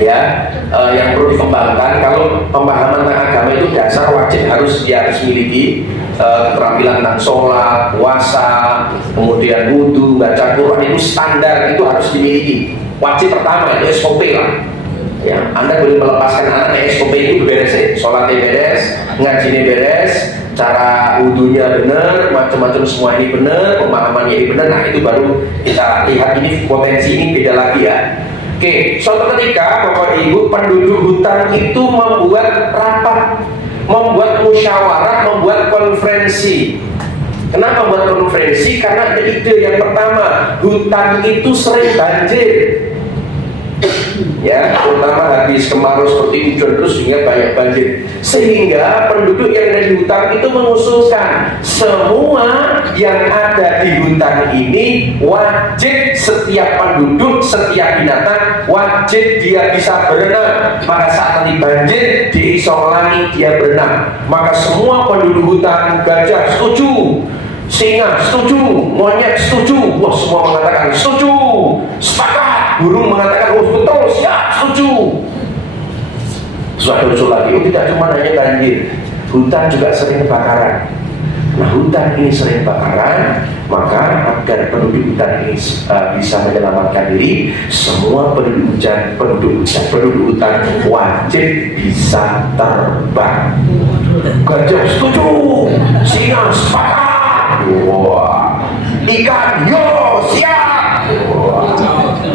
Ya, yang perlu dikembangkan. Kalau pemahaman tentang agama itu dasar wajib harus miliki keterampilan tentang sholat, puasa, kemudian wudhu, baca Quran itu standar, itu harus dimiliki. Wajib pertama itu SOP lah. Ya, Anda boleh melepaskan anak SOP itu beres, sholatnya beres, ngajinya beres, cara wudhunya benar, macam-macam semua ini benar, pemahamannya ini benar. Nah itu baru kita lihat ini potensi ini beda lagi ya. Oke, suatu ketika Bapak Ibu penduduk hutan itu membuat rapat, membuat musyawarah, membuat konferensi. Kenapa membuat konferensi? Karena ada ide yang pertama, hutan itu sering banjir. Ya, terutama habis kemarau seperti hujan terus sehingga banyak banjir. Sehingga penduduk yang ada di hutan itu mengusulkan semua yang ada di hutan ini wajib setiap penduduk, setiap binatang wajib dia bisa berenang. Pada saat nanti banjir diisolangi dia berenang. Maka semua penduduk hutan, gajah setuju, singa setuju, monyet setuju, wah semua mengatakan setuju, sepakat. Burung mengatakan oh betul, siap, setuju. Suatu usul lagi, tidak cuma hanya banjir, hutan juga sering kebakaran. Nah hutan ini sering kebakaran, maka agar penduduk hutan ini bisa menyelamatkan diri, semua penduduk hutan wajib bisa terbang. Gajah setuju, singa sepakat, wah, ikan yo siap,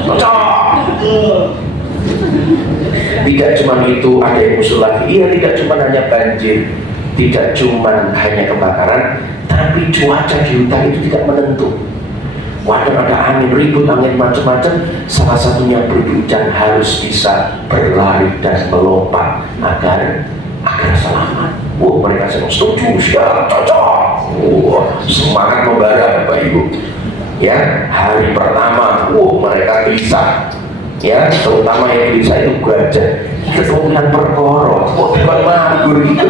cocok. Tidak cuma itu, ada yang usul lagi. Iya, tidak cuma hanya banjir, Tidak cuma hanya kebakaran, tapi cuaca di hutan itu tidak menentu. Kadang ada angin ribut, angin macam-macam. Salah satunya berhujan, harus bisa berlari dan melompat agar selamat. Mereka semua setuju, siap, cocok. Semangat membara Bapak Ibu. Ya, hari pertama, mereka bisa. Ya, terutama yang bisa itu gajah. Keturunan perkoro, bukan mabur gitu.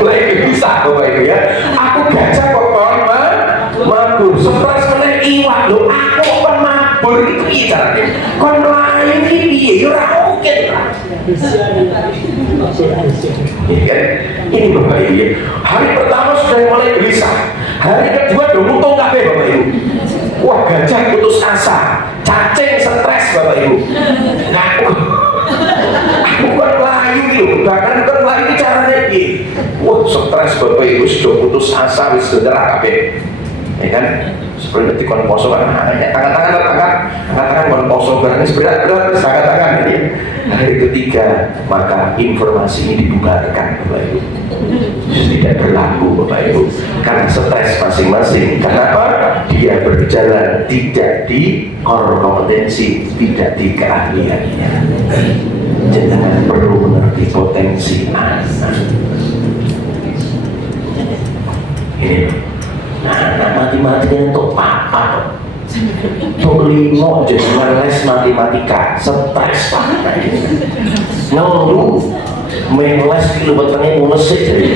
Mulai bisa Bapak Ibu ya. Aku gajah kok kon mabur. Stres meneh iwak lho. Aku kon mabur itu piye carane? Kon lain iki piye? Ya ora mungkin lah. Ini Bapak Ibu ya. Hari pertama sudah mulai gelisah. Hari kedua udah mutung kabeh Bapak Ibu. Wah, gajah putus asa, cacing stres Bapak Ibu. Aku kan layu gitu, bahkan kan layu ini caranya ini. Wah, stres Bapak Ibu, sudah putus asa, wis sederah kabeh. Ya kan? Seperti kon poso kan, tangan kon poso barang berat tangan ini. Hari ketiga, maka informasi ini dibubarkan Bapak Ibu. Tidak berlaku Bapak Ibu, karena stres masing-masing. Kenapa? Dia berjalan tidak di core kompetensi, tidak di keahliannya. Jangan perlu mengerti potensi anak. Ini matematika untuk apa? Untuk limo jadi les matematika, stres banget. Ngeluh, main les kilometernya mulus jadi.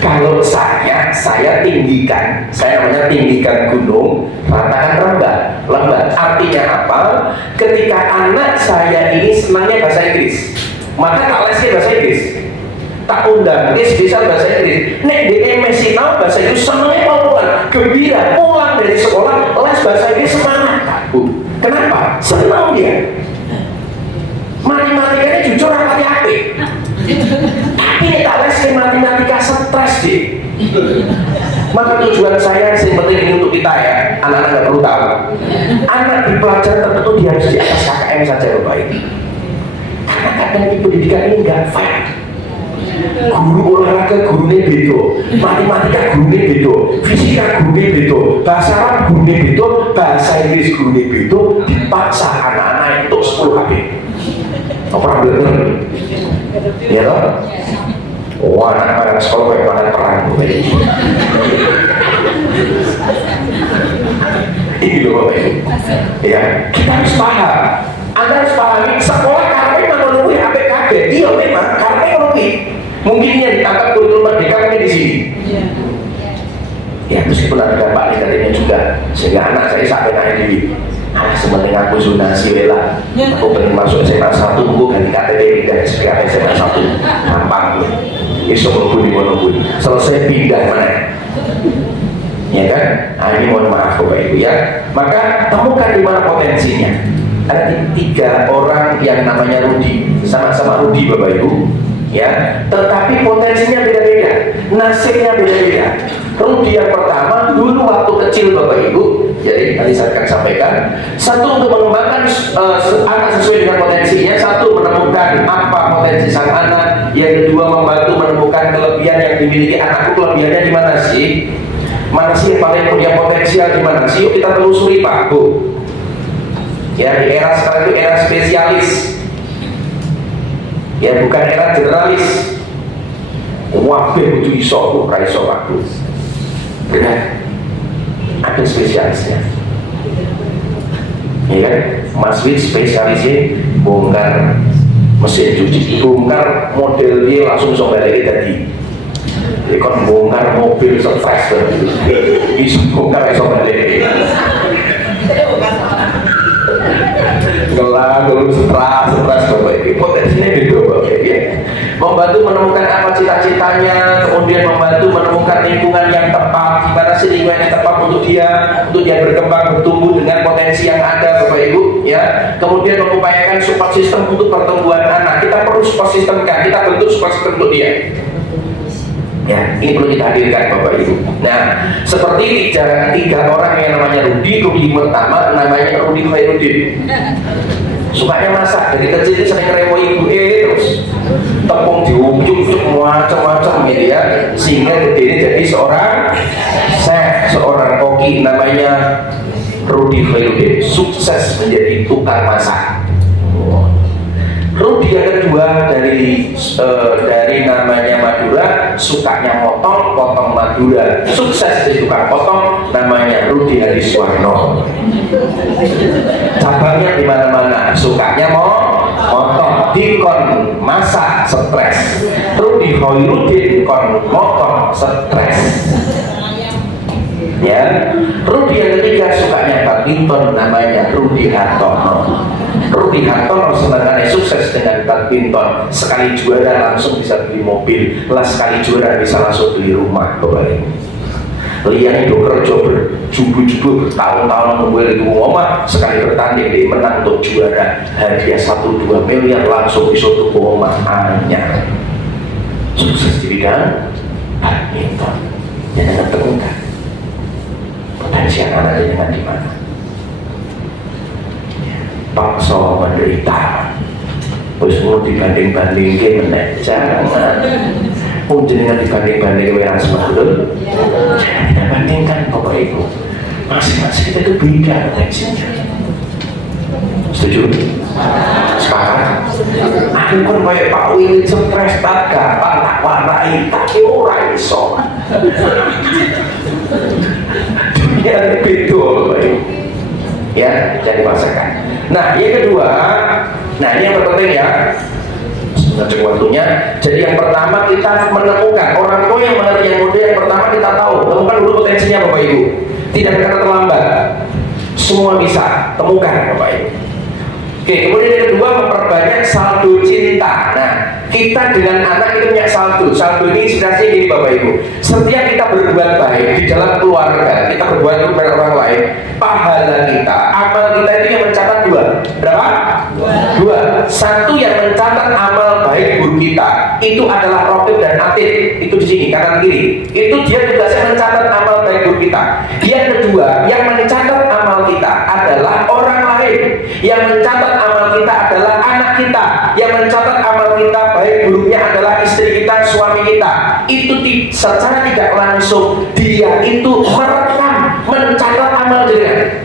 Kalau saya tinggikan, saya namanya tinggikan gunung, ratakan lembat. Artinya apa? Ketika anak saya ini senangnya bahasa Inggris, maka tak lesnya bahasa Inggris. Tak undang bisa bahasa Inggris. Nek dia masih tahu bahasa Inggris, senangnya mau pulang, gembira pulang dari sekolah les bahasa Inggris semangat. Kenapa? Senang dia. Matematikanya jujur rapati apik. Tapi nek tak les matematika stres deh. Maka tujuan saya yang penting ini untuk kita ya, anak-anak nggak perlu tahu. Anak di pelajaran tertentu dia harus di atas KKM saja Bapak Ibu. Karena kadang di pendidikan ini nggak fair. Guru olahraga gurunya beda, matematika gurunya beda, fisika gurunya beda, bahasa Arab gurunya beda, bahasa Inggris gurunya beda. Dipaksa anak-anak untuk 10 HP. Apa bener? Ya toh? Anak-anak sekolah kayak mana perang. Ini loh Bapak Ibu. Ya, kita harus paham. Anda harus pahami sekolah karena memang menunggu HP kaget. Iya memang karena menunggu. Mungkin yang ditangkap kurikulum merdeka mungkin di sini. Ya meskipun ada dampak negatifnya juga, sehingga anak saya sampai nanya diri, sebenarnya aku zonasi lah. Aku pengen masuk SMA 1, aku ganti KTP pindah ke SMA 1, gampang tuh. Isu menunggu, selesai pindah mana? Ya kan? Ini mohon maaf Bapak Ibu ya. Maka temukan di mana potensinya. Ada 3 orang yang namanya Rudi, sama-sama Rudi Bapak Ibu. Ya, tetapi potensinya beda-beda, nasibnya beda-beda. Rudi yang pertama dulu waktu kecil Bapak Ibu, jadi tadi saya akan sampaikan, satu untuk mengembangkan anak sesuai dengan potensinya, satu menemukan apa potensi sang anak, yang kedua membantu menemukan kelebihan yang dimiliki anakku. Kelebihannya di mana sih? Mana sih yang paling punya potensial di mana sih? Yuk kita telusuri Pak Bu. Ya, di era sekarang itu era spesialis. Ya bukan era generalis. Wabeh itu iso, raiso aku. Benar. Ada spesialisnya. Ya kan? Mas Wid spesialisnya bongkar mesin cuci, bongkar model dia langsung sampai lagi tadi. Dia kan bongkar mobil stres gitu. Bisa bongkar sampai lagi. Gelang, dulu stres Bapak Ibu. Potensinya beda Bapak Ibu ya. Membantu menemukan apa cita-citanya, kemudian membantu menemukan lingkungan yang tepat, gimana sih lingkungan yang tepat untuk dia berkembang, bertumbuh dengan potensi yang ada Bapak Ibu ya. Kemudian mengupayakan support system untuk pertumbuhan anak. Kita perlu support system kan, kita bentuk support system untuk dia. Ya, ini perlu kita hadirkan Bapak Ibu. Nah, seperti 3 orang yang namanya Rudi pertama namanya Rudi Khairuddin. Sukanya masak, dari kecil itu sering ngerewo ibu terus tepung diujuk-ujuk macam-macam gitu ya, sehingga gede ini jadi seorang chef, seorang koki namanya Rudy Khairuddin, sukses menjadi tukang masak. Rudy yang kedua dari namanya Madura, sukanya potong Madura, sukses jadi tukang potong, namanya Rudy Hadiswarno. Cabangnya di mana-mana, sukanya potong, dikon masak stres. Rudy Khairuddin kon motong stres. Ya, Rudy yang ketiga sukanya badminton, namanya Rudy Hartono. Rudy Hartono sebenarnya sukses dengan badminton, sekali juara langsung bisa beli mobil, sekali juara bisa langsung beli rumah. Liane do kerja berjubu-jubu tahun-tahun membuat rumah, sekali bertanding dia menang untuk juara, hadiah 1-2 miliar langsung bisa tuku rumah anyar. Sukses di bidang badminton. Jangan temukan potensi anak-anak dengan di mana. Paksa menderita, terus mau dibanding-banding ke menek, jangan. Dengan dibanding-banding yang sebelum, jangan kita bandingkan Bapak Ibu. Masing-masing kita itu beda potensinya. Setuju? Sekarang aku kan kayak Pak Willy stres tak gampang tak warnai, tapi orang iso. Dunia itu Bapak Ibu. Ya, jadi masakan. Nah, yang kedua, ini yang terpenting ya. Ngecek waktunya. Jadi yang pertama kita menemukan orang tua yang mengerti yang muda. Yang pertama kita tahu, temukan dulu potensinya Bapak Ibu. Tidak ada kata terlambat. Semua bisa, temukan Bapak Ibu. Oke, kemudian yang kedua, memperbanyak saldo cinta. Nah, kita dengan anak itu punya saldo. Saldo ini istilahnya gini Bapak Ibu. Setiap kita berbuat baik di dalam keluarga, kita berbuat baik kepada orang lain, pahala kita, amal kita itu yang mencatat dua. Berapa? Dua. Satu yang mencatat amal baik buruk kita, itu adalah Rokib dan Atid. Itu di sini kanan kiri. Itu dia tugasnya mencatat amal baik buruk kita. Yang kedua, yang mencatat amal kita adalah orang lain. Yang mencatat amal kita adalah anak kita. Yang mencatat amal kita baik buruknya adalah istri kita, suami kita. Itu secara tidak langsung dia itu merekam, mencatat amal dia.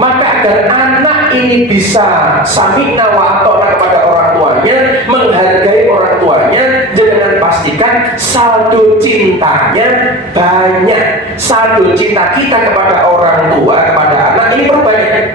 Maka agar anak ini bisa sami'na wa ata'na kepada orang tuanya, menghargai orang tuanya, jangan pastikan saldo cintanya banyak. Saldo cinta kita kepada orang tua, kepada anak ini perbanyak.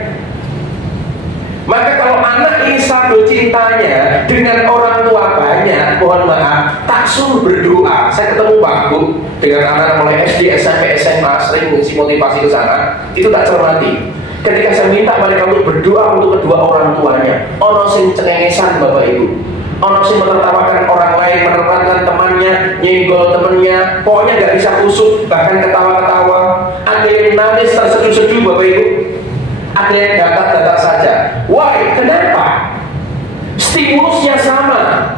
Maka kalau anak ini saldo cintanya dengan orang tua banyak, mohon maaf, tak suruh berdoa. Saya ketemu Pak Bu dengan anak mulai SD, SMP, SMA, sering mengisi motivasi ke sana, itu tak cermati. Ketika saya minta mereka untuk berdoa untuk kedua orang tuanya, ono sing cengengesan Bapak Ibu, ono sing menertawakan orang lain, menertawakan temannya, nyenggol temannya, pokoknya nggak bisa kusuk, bahkan ketawa-ketawa. Ada yang nangis terseduh-seduh Bapak Ibu, ada yang datar-datar saja. Why? Kenapa? Stimulusnya sama.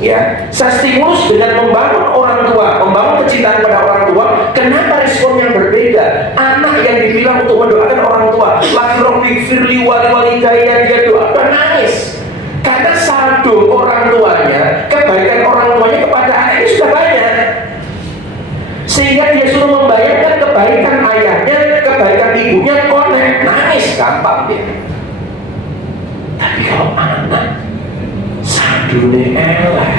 Ya, saya stimulus dengan membangun orang tua, membangun kecintaan pada orang tua. Kenapa respon yang berbeda? Anak yang dibilang untuk mendoakan orang tua, lagi Robbi Firli wali gaya, dia doa dan nangis. Karena saldo orang tuanya, kebaikan orang tuanya kepada anaknya sudah banyak, sehingga dia suruh membayangkan kebaikan ayahnya, kebaikan ibunya, konek nangis gampang dia. Tapi kalau anak dunia elek,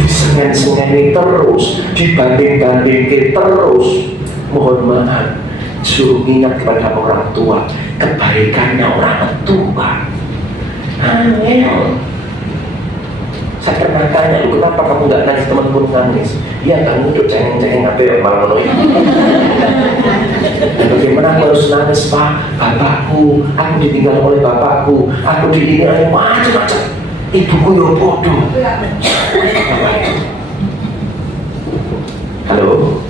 disengen-sengeni terus, dibanding-bandingin terus, mohon maaf, suruh ingat kepada orang tua, kebaikannya orang tua. Angel. Saya pernah tanya, lu kenapa kamu nggak nangis, teman pun nangis? Iya, kamu udah cengeng-cengeng apa ya, malah menurut. Bagaimana aku harus nangis, Pak? Bapakku, aku ditinggal oleh bapakku, aku ditinggal macam-macam. Ibuku yang bodoh. Halo?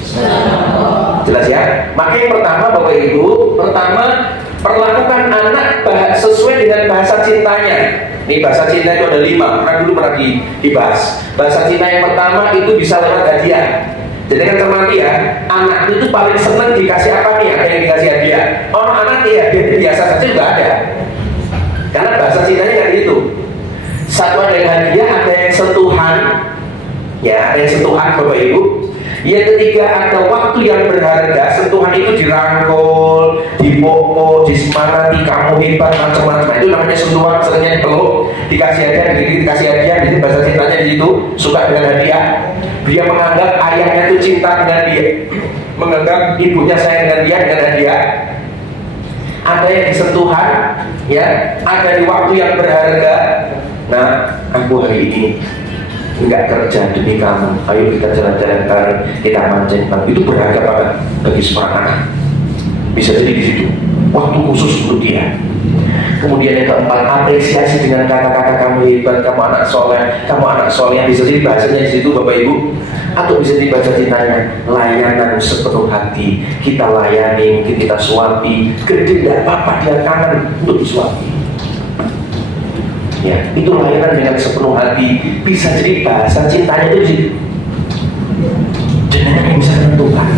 Jelas ya? Maka yang pertama Bapak Ibu, pertama perlakukan anak sesuai dengan bahasa cintanya. Ini bahasa cinta itu ada 5, pernah dibahas. Bahasa cinta yang pertama itu bisa lewat hadiah. Jadi kan cermati ya, anak itu paling senang dikasih apa nih? Ada yang dikasih hadiah. Orang anak ya hadiah biasa saja juga ada. Karena bahasa cintanya kayak gitu. Satu ada yang hadiah, ada yang sentuhan. Ya, ada yang sentuhan Bapak Ibu. Yang ketiga ada waktu yang berharga. Sentuhan itu dirangkul, dipokok, disemangati, kamu hebat, macam-macam. Itu namanya sentuhan, seringnya dipeluk, dikasih hadiah, dikasih hadiah. Jadi bahasa cintanya di situ, suka dengan hadiah. Dia menganggap ayahnya itu cinta dengan dia, menganggap ibunya sayang dengan dia dengan hadiah. Ada yang di sentuhan, ya, ada di waktu yang berharga. Nah, aku hari ini enggak kerja demi kamu, ayo kita jalan-jalan bareng, kita mancing bareng. Itu berharga banget bagi seorang anak. Bisa jadi di situ waktu khusus untuk dia. Kemudian yang keempat, apresiasi dengan kata-kata kamu hebat, kamu anak soleh, kamu anak soleh. Bisa jadi bahasanya di situ Bapak Ibu, atau bisa dibaca cintanya layanan sepenuh hati. Kita layani, mungkin kita suapi, gede tidak apa-apa dia kangen untuk disuapi. Ya, itu layanan dengan sepenuh hati. Bisa jadi bahasa cintanya itu di situ. Jangan yang bisa menentukan.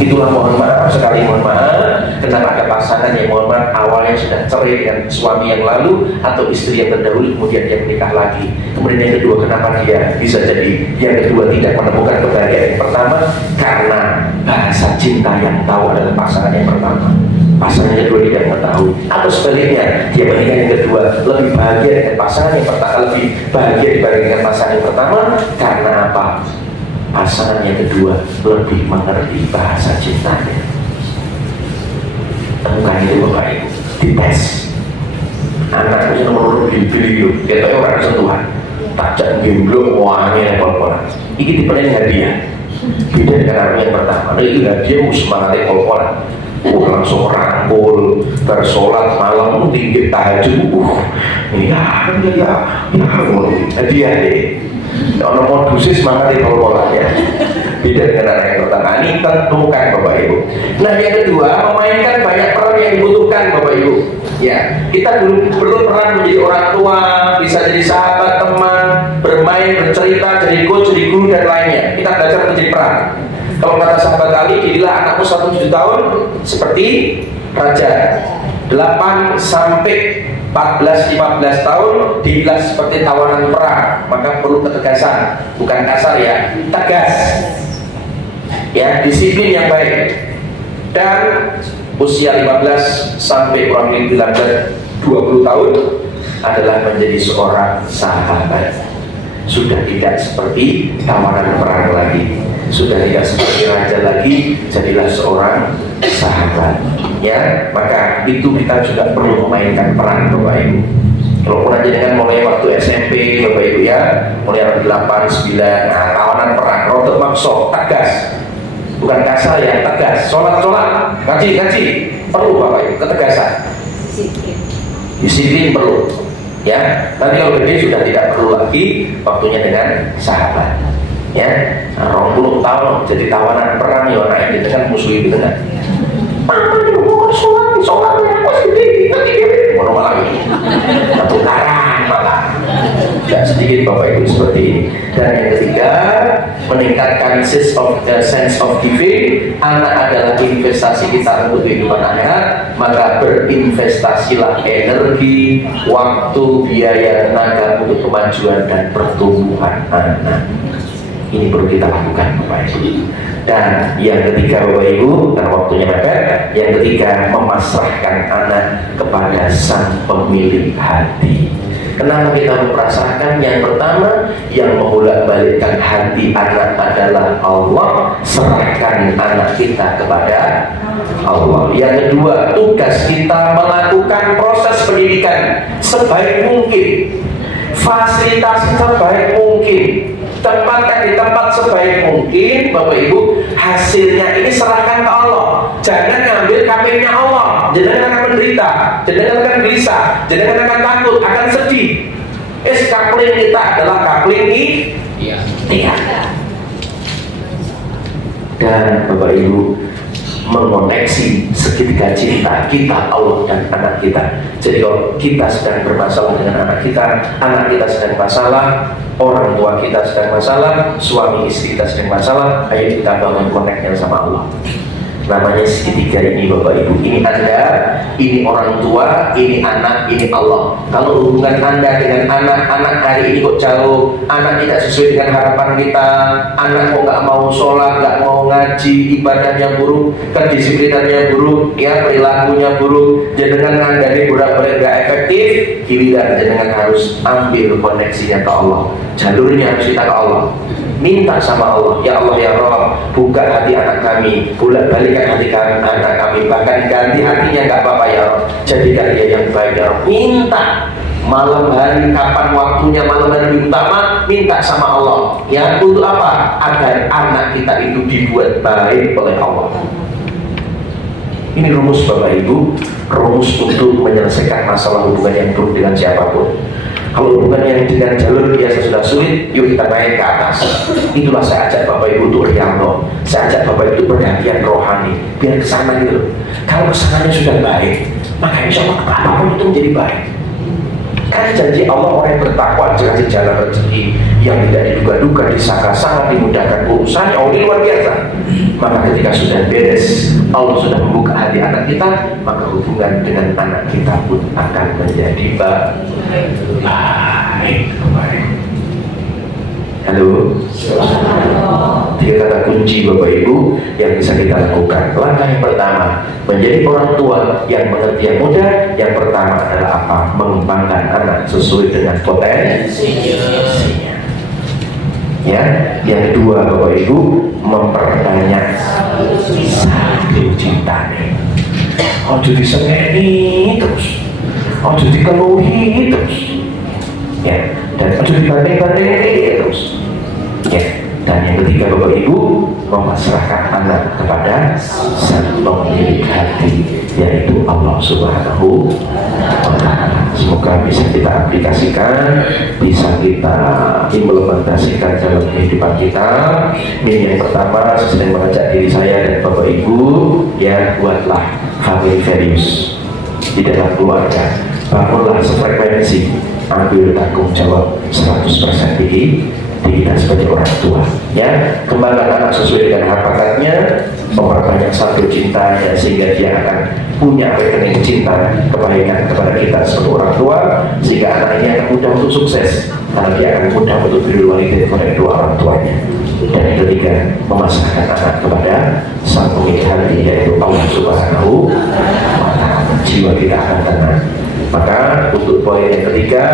Itulah mohon maaf sekali, mohon maaf. Kenapa ada pasangan yang mohon maaf awalnya sudah cerai dengan suami yang lalu atau istri yang terdahulu, kemudian dia menikah lagi. Kemudian yang kedua, kenapa dia bisa jadi yang kedua tidak menemukan kebahagiaan yang pertama? Karena bahasa cinta yang tahu adalah pasangan yang pertama. Pasangan yang kedua tidak mengetahui, atau sebaliknya dia menikah yang kedua lebih bahagia dengan pasangan yang pertama, lebih bahagia dibanding dengan pasangan yang pertama. Karena apa? Pasangan yang kedua lebih mengerti bahasa cintanya. Temukan itu Bapak Ibu, dites. Anaknya nomor dipilih, kita orang sentuhan, tajam gemblo, wangi pol-polan. Ini dipenuhi hadiah. Beda dengan anak yang pertama. Nah, itu hadiah semangatnya pol-polan. Langsung rangkul, bersolat malam, tinggi tahajud. Hadiah deh. Ono modusnya semangatnya pol-polan ya. Beda dengan anak yang pertama. Ini tentukan Bapak Ibu. Nah yang kedua, memainkan banyak peran yang dibutuhkan Bapak Ibu. Ya, kita perlu peran menjadi orang tua, bisa jadi sahabat, teman, bermain, bercerita, jadi coach, jadi guru dan lainnya. Kita belajar menjadi peran. Kalau kata sahabat Ali, jadilah anakmu 1 tahun seperti raja. 8 sampai 14-15 tahun dibilang seperti tawanan perang, maka perlu ketegasan, bukan kasar ya, tegas ya, disiplin yang baik. Dan usia 15 sampai kurang lebih 20 tahun adalah menjadi seorang sahabat. Sudah tidak seperti tawanan perang lagi, sudah tidak seperti raja lagi, jadilah seorang sahabat ya. Maka itu kita juga perlu memainkan peran Bapak Ibu. Walaupun aja dengan mulai waktu SMP Bapak Ibu ya, mulai 8, 9, nah, kawanan perang, rotot maksud, tegas, bukan kasar ya, tegas, sholat, ngaji, perlu Bapak Ibu, ketegasan, disiplin perlu ya. Nanti kalau gede sudah tidak perlu lagi, waktunya dengan sahabat ya. Nah, 20 tahun jadi tawanan perang ya, nah ini dengan musuh itu dengan sholat mau malah tukaran malah tidak sedikit Bapak Ibu seperti ini. Dan yang ketiga, meningkatkan sense of giving. Anak adalah investasi kita untuk kehidupan akhirat, maka berinvestasilah energi, waktu, biaya, tenaga untuk kemajuan dan pertumbuhan anak. Ini perlu kita lakukan Bapak Ibu. Dan yang ketiga Bapak Ibu, karena waktunya mepet, yang ketiga memasrahkan anak kepada sang pemilik hati. Kenapa kita memperasahkan? Yang pertama, yang membolak-balikkan hati anak adalah Allah. Serahkan anak kita kepada Allah. Yang kedua, tugas kita melakukan proses pendidikan sebaik mungkin, fasilitasi sebaik mungkin, tempatkan di tempat sebaik mungkin Bapak Ibu. Hasilnya ini serahkan ke Allah. Jangan ngambil kambingnya Allah. Jangan akan menderita, jangan akan gelisah, jangan akan takut, akan sedih. Kapling kita adalah kapling ini. Iya. Dan Bapak Ibu mengoneksi segitiga cinta kita, Allah dan anak kita. Jadi kalau kita sedang bermasalah dengan anak kita sedang masalah, orang tua kita sedang masalah, suami istri kita sedang masalah, ayo kita bangun connect-nya sama Allah. Namanya segitiga ini Bapak Ibu. Ini Anda, ini orang tua, ini anak, ini Allah. Kalau hubungan Anda dengan anak hari ini kok jauh, anak tidak sesuai dengan harapan kita, anak kok nggak mau sholat, nggak mau ngaji, ibadahnya buruk, kedisiplinannya buruk, ya perilakunya buruk, jenengan Anda ini bolak-balik nggak efektif, giliran jenengan harus ambil koneksinya ke Allah. Jalurnya harus kita ke Allah. Minta sama Allah, ya Allah ya Rabb, buka hati anak kami, bolak-balikan hati anak kami, bahkan ganti hatinya nggak apa-apa ya Rabb, jadikan dia yang baik ya Rabb. Minta malam hari, kapan waktunya malam hari utama, minta sama Allah. Ya untuk apa? Agar anak kita itu dibuat baik oleh Allah. Ini rumus Bapak Ibu, rumus untuk menyelesaikan masalah hubungan yang buruk dengan siapapun. Kalau hubungan yang dengan jalur biasa sudah sulit, yuk kita naik ke atas. Itulah saya ajak Bapak Ibu untuk riang, saya ajak Bapak Ibu untuk perhatian rohani, biar kesana gitu. Kalau kesananya sudah baik, maka insya Allah apapun itu menjadi baik. Karena janji Allah orang yang bertakwa dikasih jalan rezeki yang tidak diduga-duga, disangka sangat dimudahkan urusannya. Oh ini luar biasa. Maka ketika sudah beres, Allah sudah membuka hati anak kita, maka hubungan dengan anak kita pun akan menjadi baik. Halo. Tiga kata kunci Bapak Ibu yang bisa kita lakukan. Langkah yang pertama, menjadi orang tua yang mengerti yang muda. Yang pertama adalah apa? Mengembangkan anak sesuai dengan potensinya. Ya, yang kedua Bapak Ibu, memperbanyak satu cintanya. Ojo disengeni terus, ojo dikeluhi terus, ya, dan ojo dibanding-banding terus, ya. Dan yang ketiga Bapak Ibu, memasrahkan anak kepada sang pemilik hati, yaitu Allah Subhanahu wa Ta'ala. Semoga bisa kita aplikasikan, bisa kita implementasikan dalam kehidupan kita. Ini yang pertama, saya sedang mengajak diri saya dan Bapak Ibu, ya, buatlah family values di dalam keluarga. Bangunlah sefrekuensi, ambil tanggung jawab 100% di kita sebagai orang tua, ya. Kembangkan anak sesuai dengan hakikatnya, memperbanyak satu cintanya sehingga dia akan punya rekening cinta kebaikan kepada kita sebagai orang tua, sehingga anaknya akan mudah untuk sukses karena dia akan mudah untuk birrul walidain kepada kedua orang tuanya. Dan yang ketiga, memasrahkan anak kepada sang pemilik hati, yaitu Allah Subhanahu wa Ta'ala. Jiwa kita akan tenang. Maka untuk poin yang ketiga,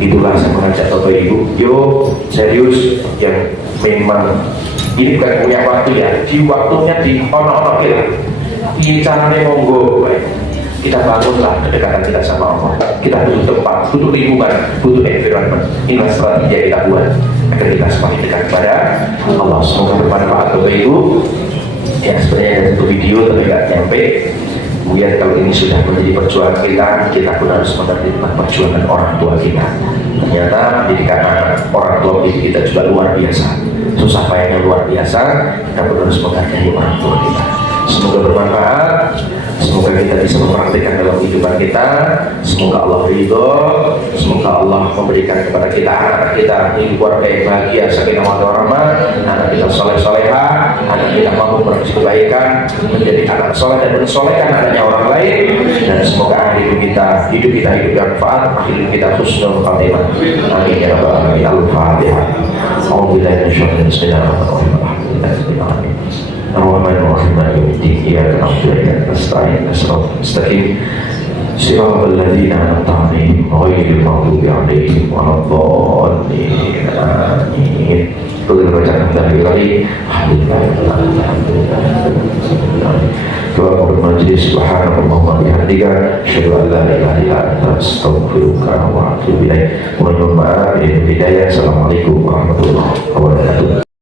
itulah saya mengajak Bapak Ibu, yuk serius, yang memang ini bukan punya waktu ya, di waktunya di ono-ono kita. Ini caranya monggo, kita bangunlah kedekatan kita sama Allah. Kita butuh tempat, butuh lingkungan, butuh environment. Inilah strategi yang kita buat agar kita semakin dekat kepada Allah. Semoga bermanfaat Bapak Ibu. Ya sebenarnya ada satu video tapi nggak nyampe. Kemudian kalau ini sudah menjadi perjuangan kita pun harus mengerti tentang perjuangan orang tua kita. Ternyata pendidikan orang tua kita juga luar biasa, susah payahnya luar biasa. Kita pun harus menghargai orang tua kita. Semoga bermanfaat, semoga kita bisa mempraktikkan dalam kehidupan kita. Semoga Allah ridho, semoga Allah memberikan kepada kita anak kita ini keluarga yang bahagia, sakinah mawaddah warahmah, anak kita soleh-solehah, anak kita mampu bereaksi kebaikan, menjadi anak soleh dan mensolehkan anaknya orang lain. Dan semoga akhir hidup kita hidup yang manfaat, akhir hidup kita husnul khatimah. Amin ya rabbal alamin. Al-Fatihah. A'udzubillahi minasyaitonir rajim. Bismillahirrahmanirrahim. Ar-Rahmanir-Rahim. Iyyaka na'budu wa iyyaka nasta'in. Ihdinas mustaqim. Siratal ladzina an'amta 'alaihim ghairil maghdubi 'alaihim waladdallin. Amin. Boleh bacaan kali. Alhamdulillah. Doa bermajlis subhanallah wa bihamdika asyhadu an la ilaha illa anta astaghfiruka wa atubu ilaik. Mohon maaf, ini hidayah. Assalamualaikum warahmatullahi wabarakatuh.